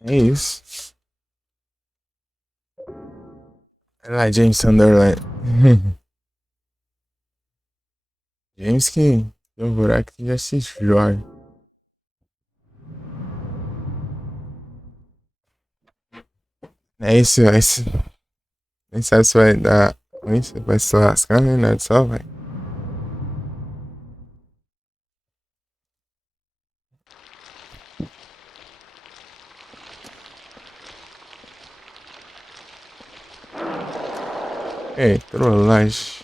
é isso. Olha lá, James Sunderland. James que deu um buraco que já se joga. É isso, é isso. Nem sabe se vai dar ruim, se vai se lascar, né? Não é só, vai. Ei, trollagem.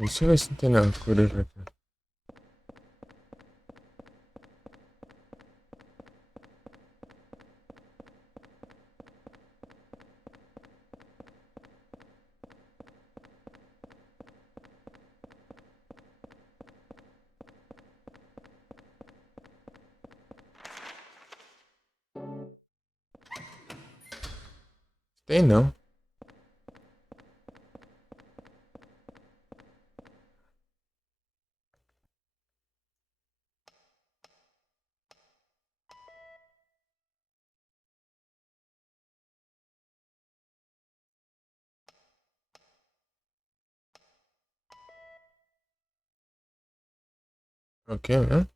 Deixa eu ver se não tem nada cura pra cá. Tem não. Ok, né?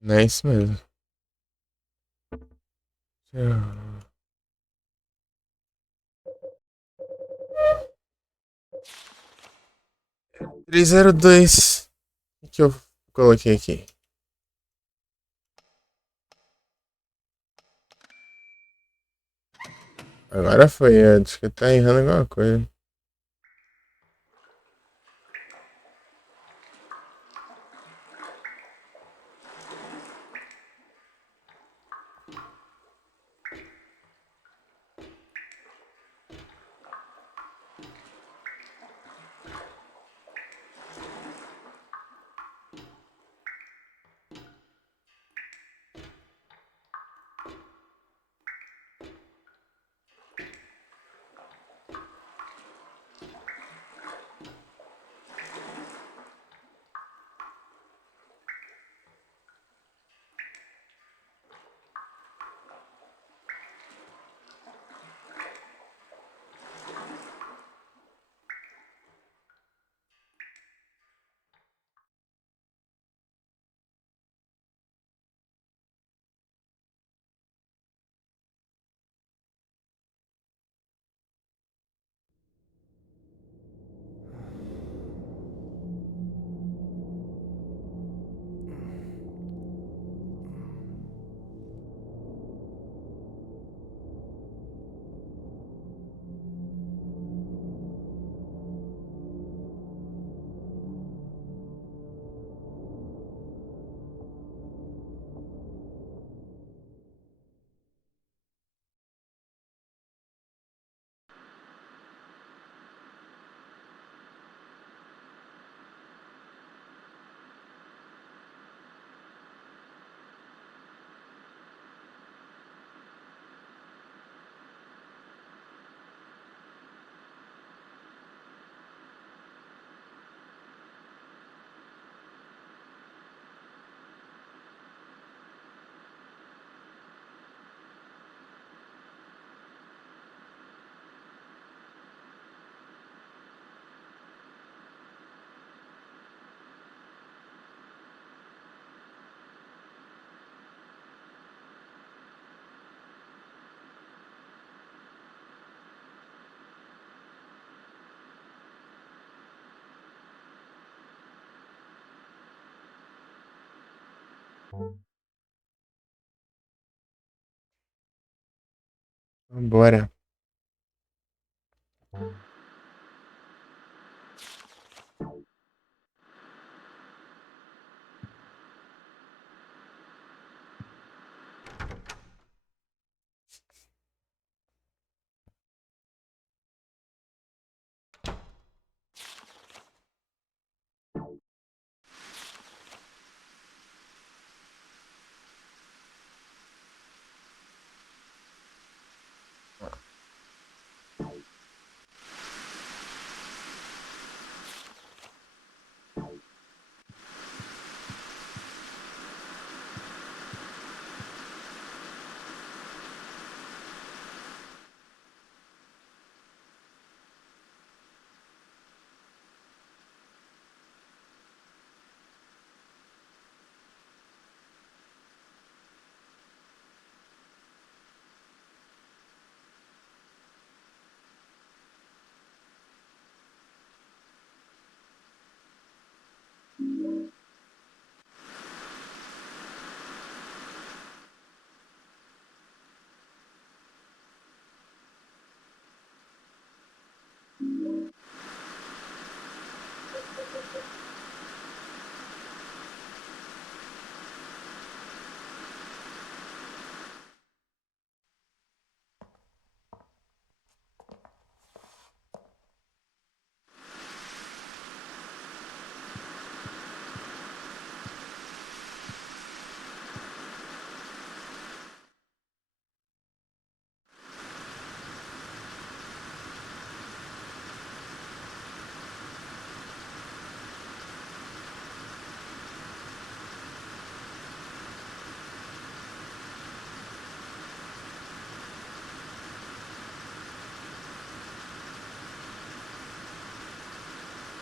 Não é isso mesmo. Tchau. 302. O que eu coloquei aqui? Agora foi, acho que tá errando alguma coisa. Vambora.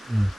Mm.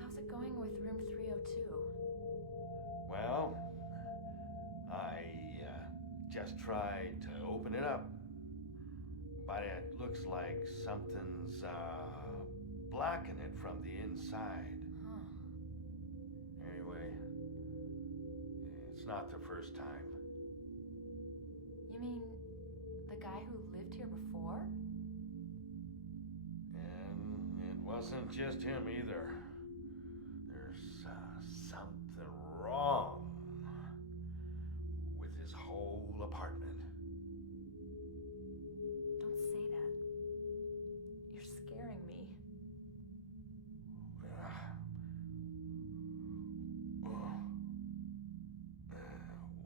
How's it going with room 302? Well, I just tried to open it up, but it looks like something's blocking it from the inside. Huh. Anyway, it's not the first time. You mean the guy who lived here before? And it wasn't just him either. There's something wrong with his whole apartment. Don't say that. You're scaring me.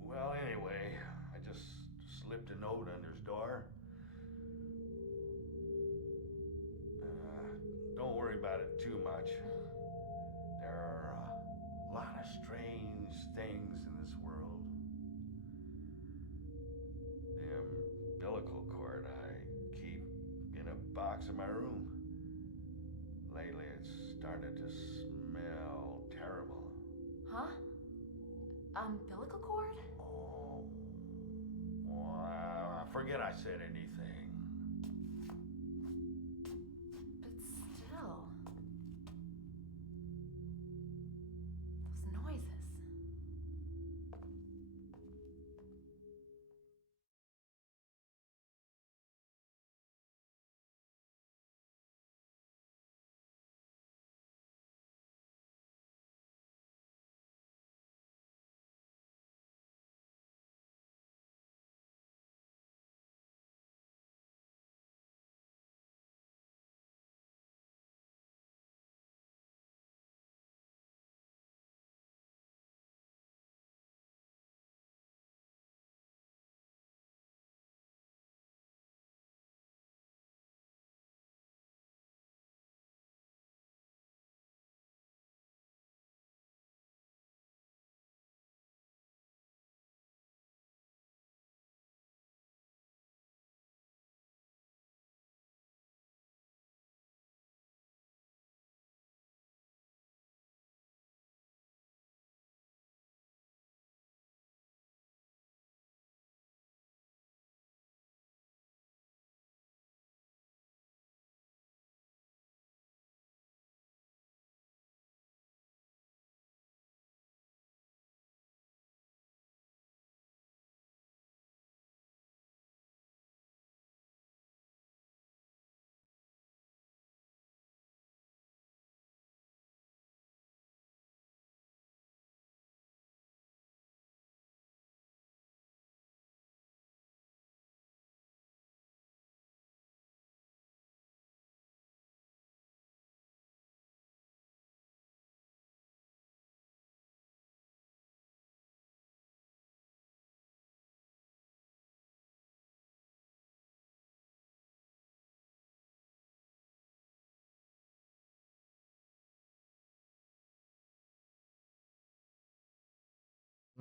Well, anyway, I just slipped a note under his door. Don't worry about it too much. There are a lot of strange things in this world. The umbilical cord I keep in a box in my room. Lately, it's started to smell terrible. Huh? Umbilical cord? Oh, well, I forget I said anything.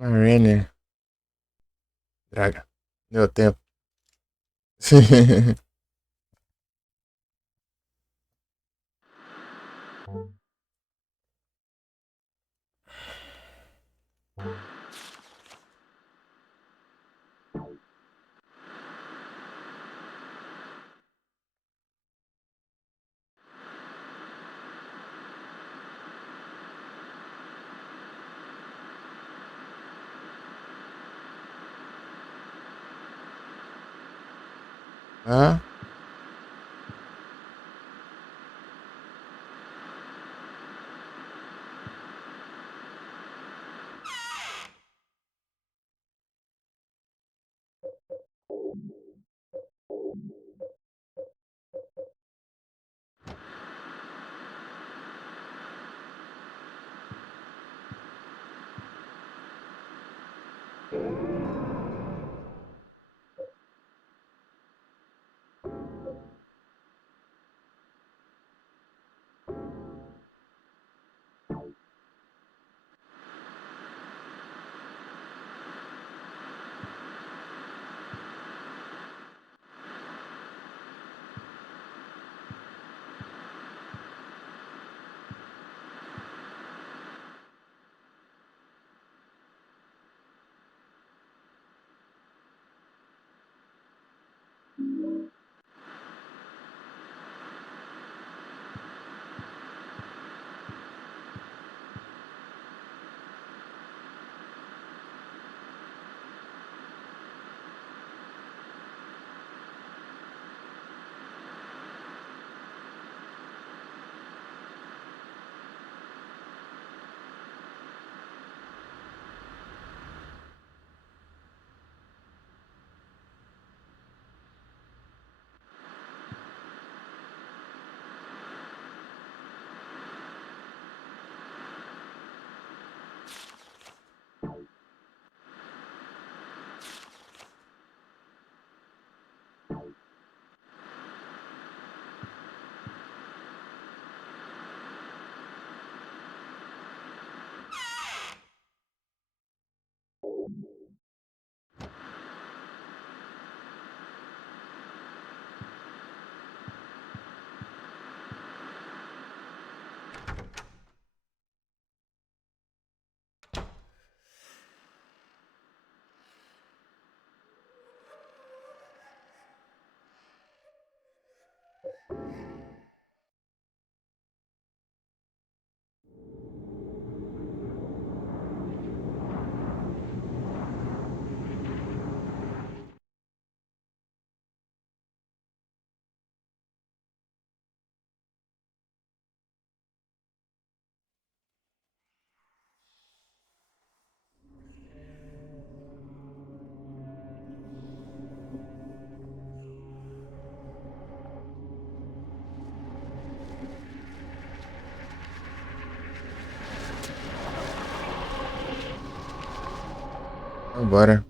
Marine. Draga. Deu tempo. Ah, vambora.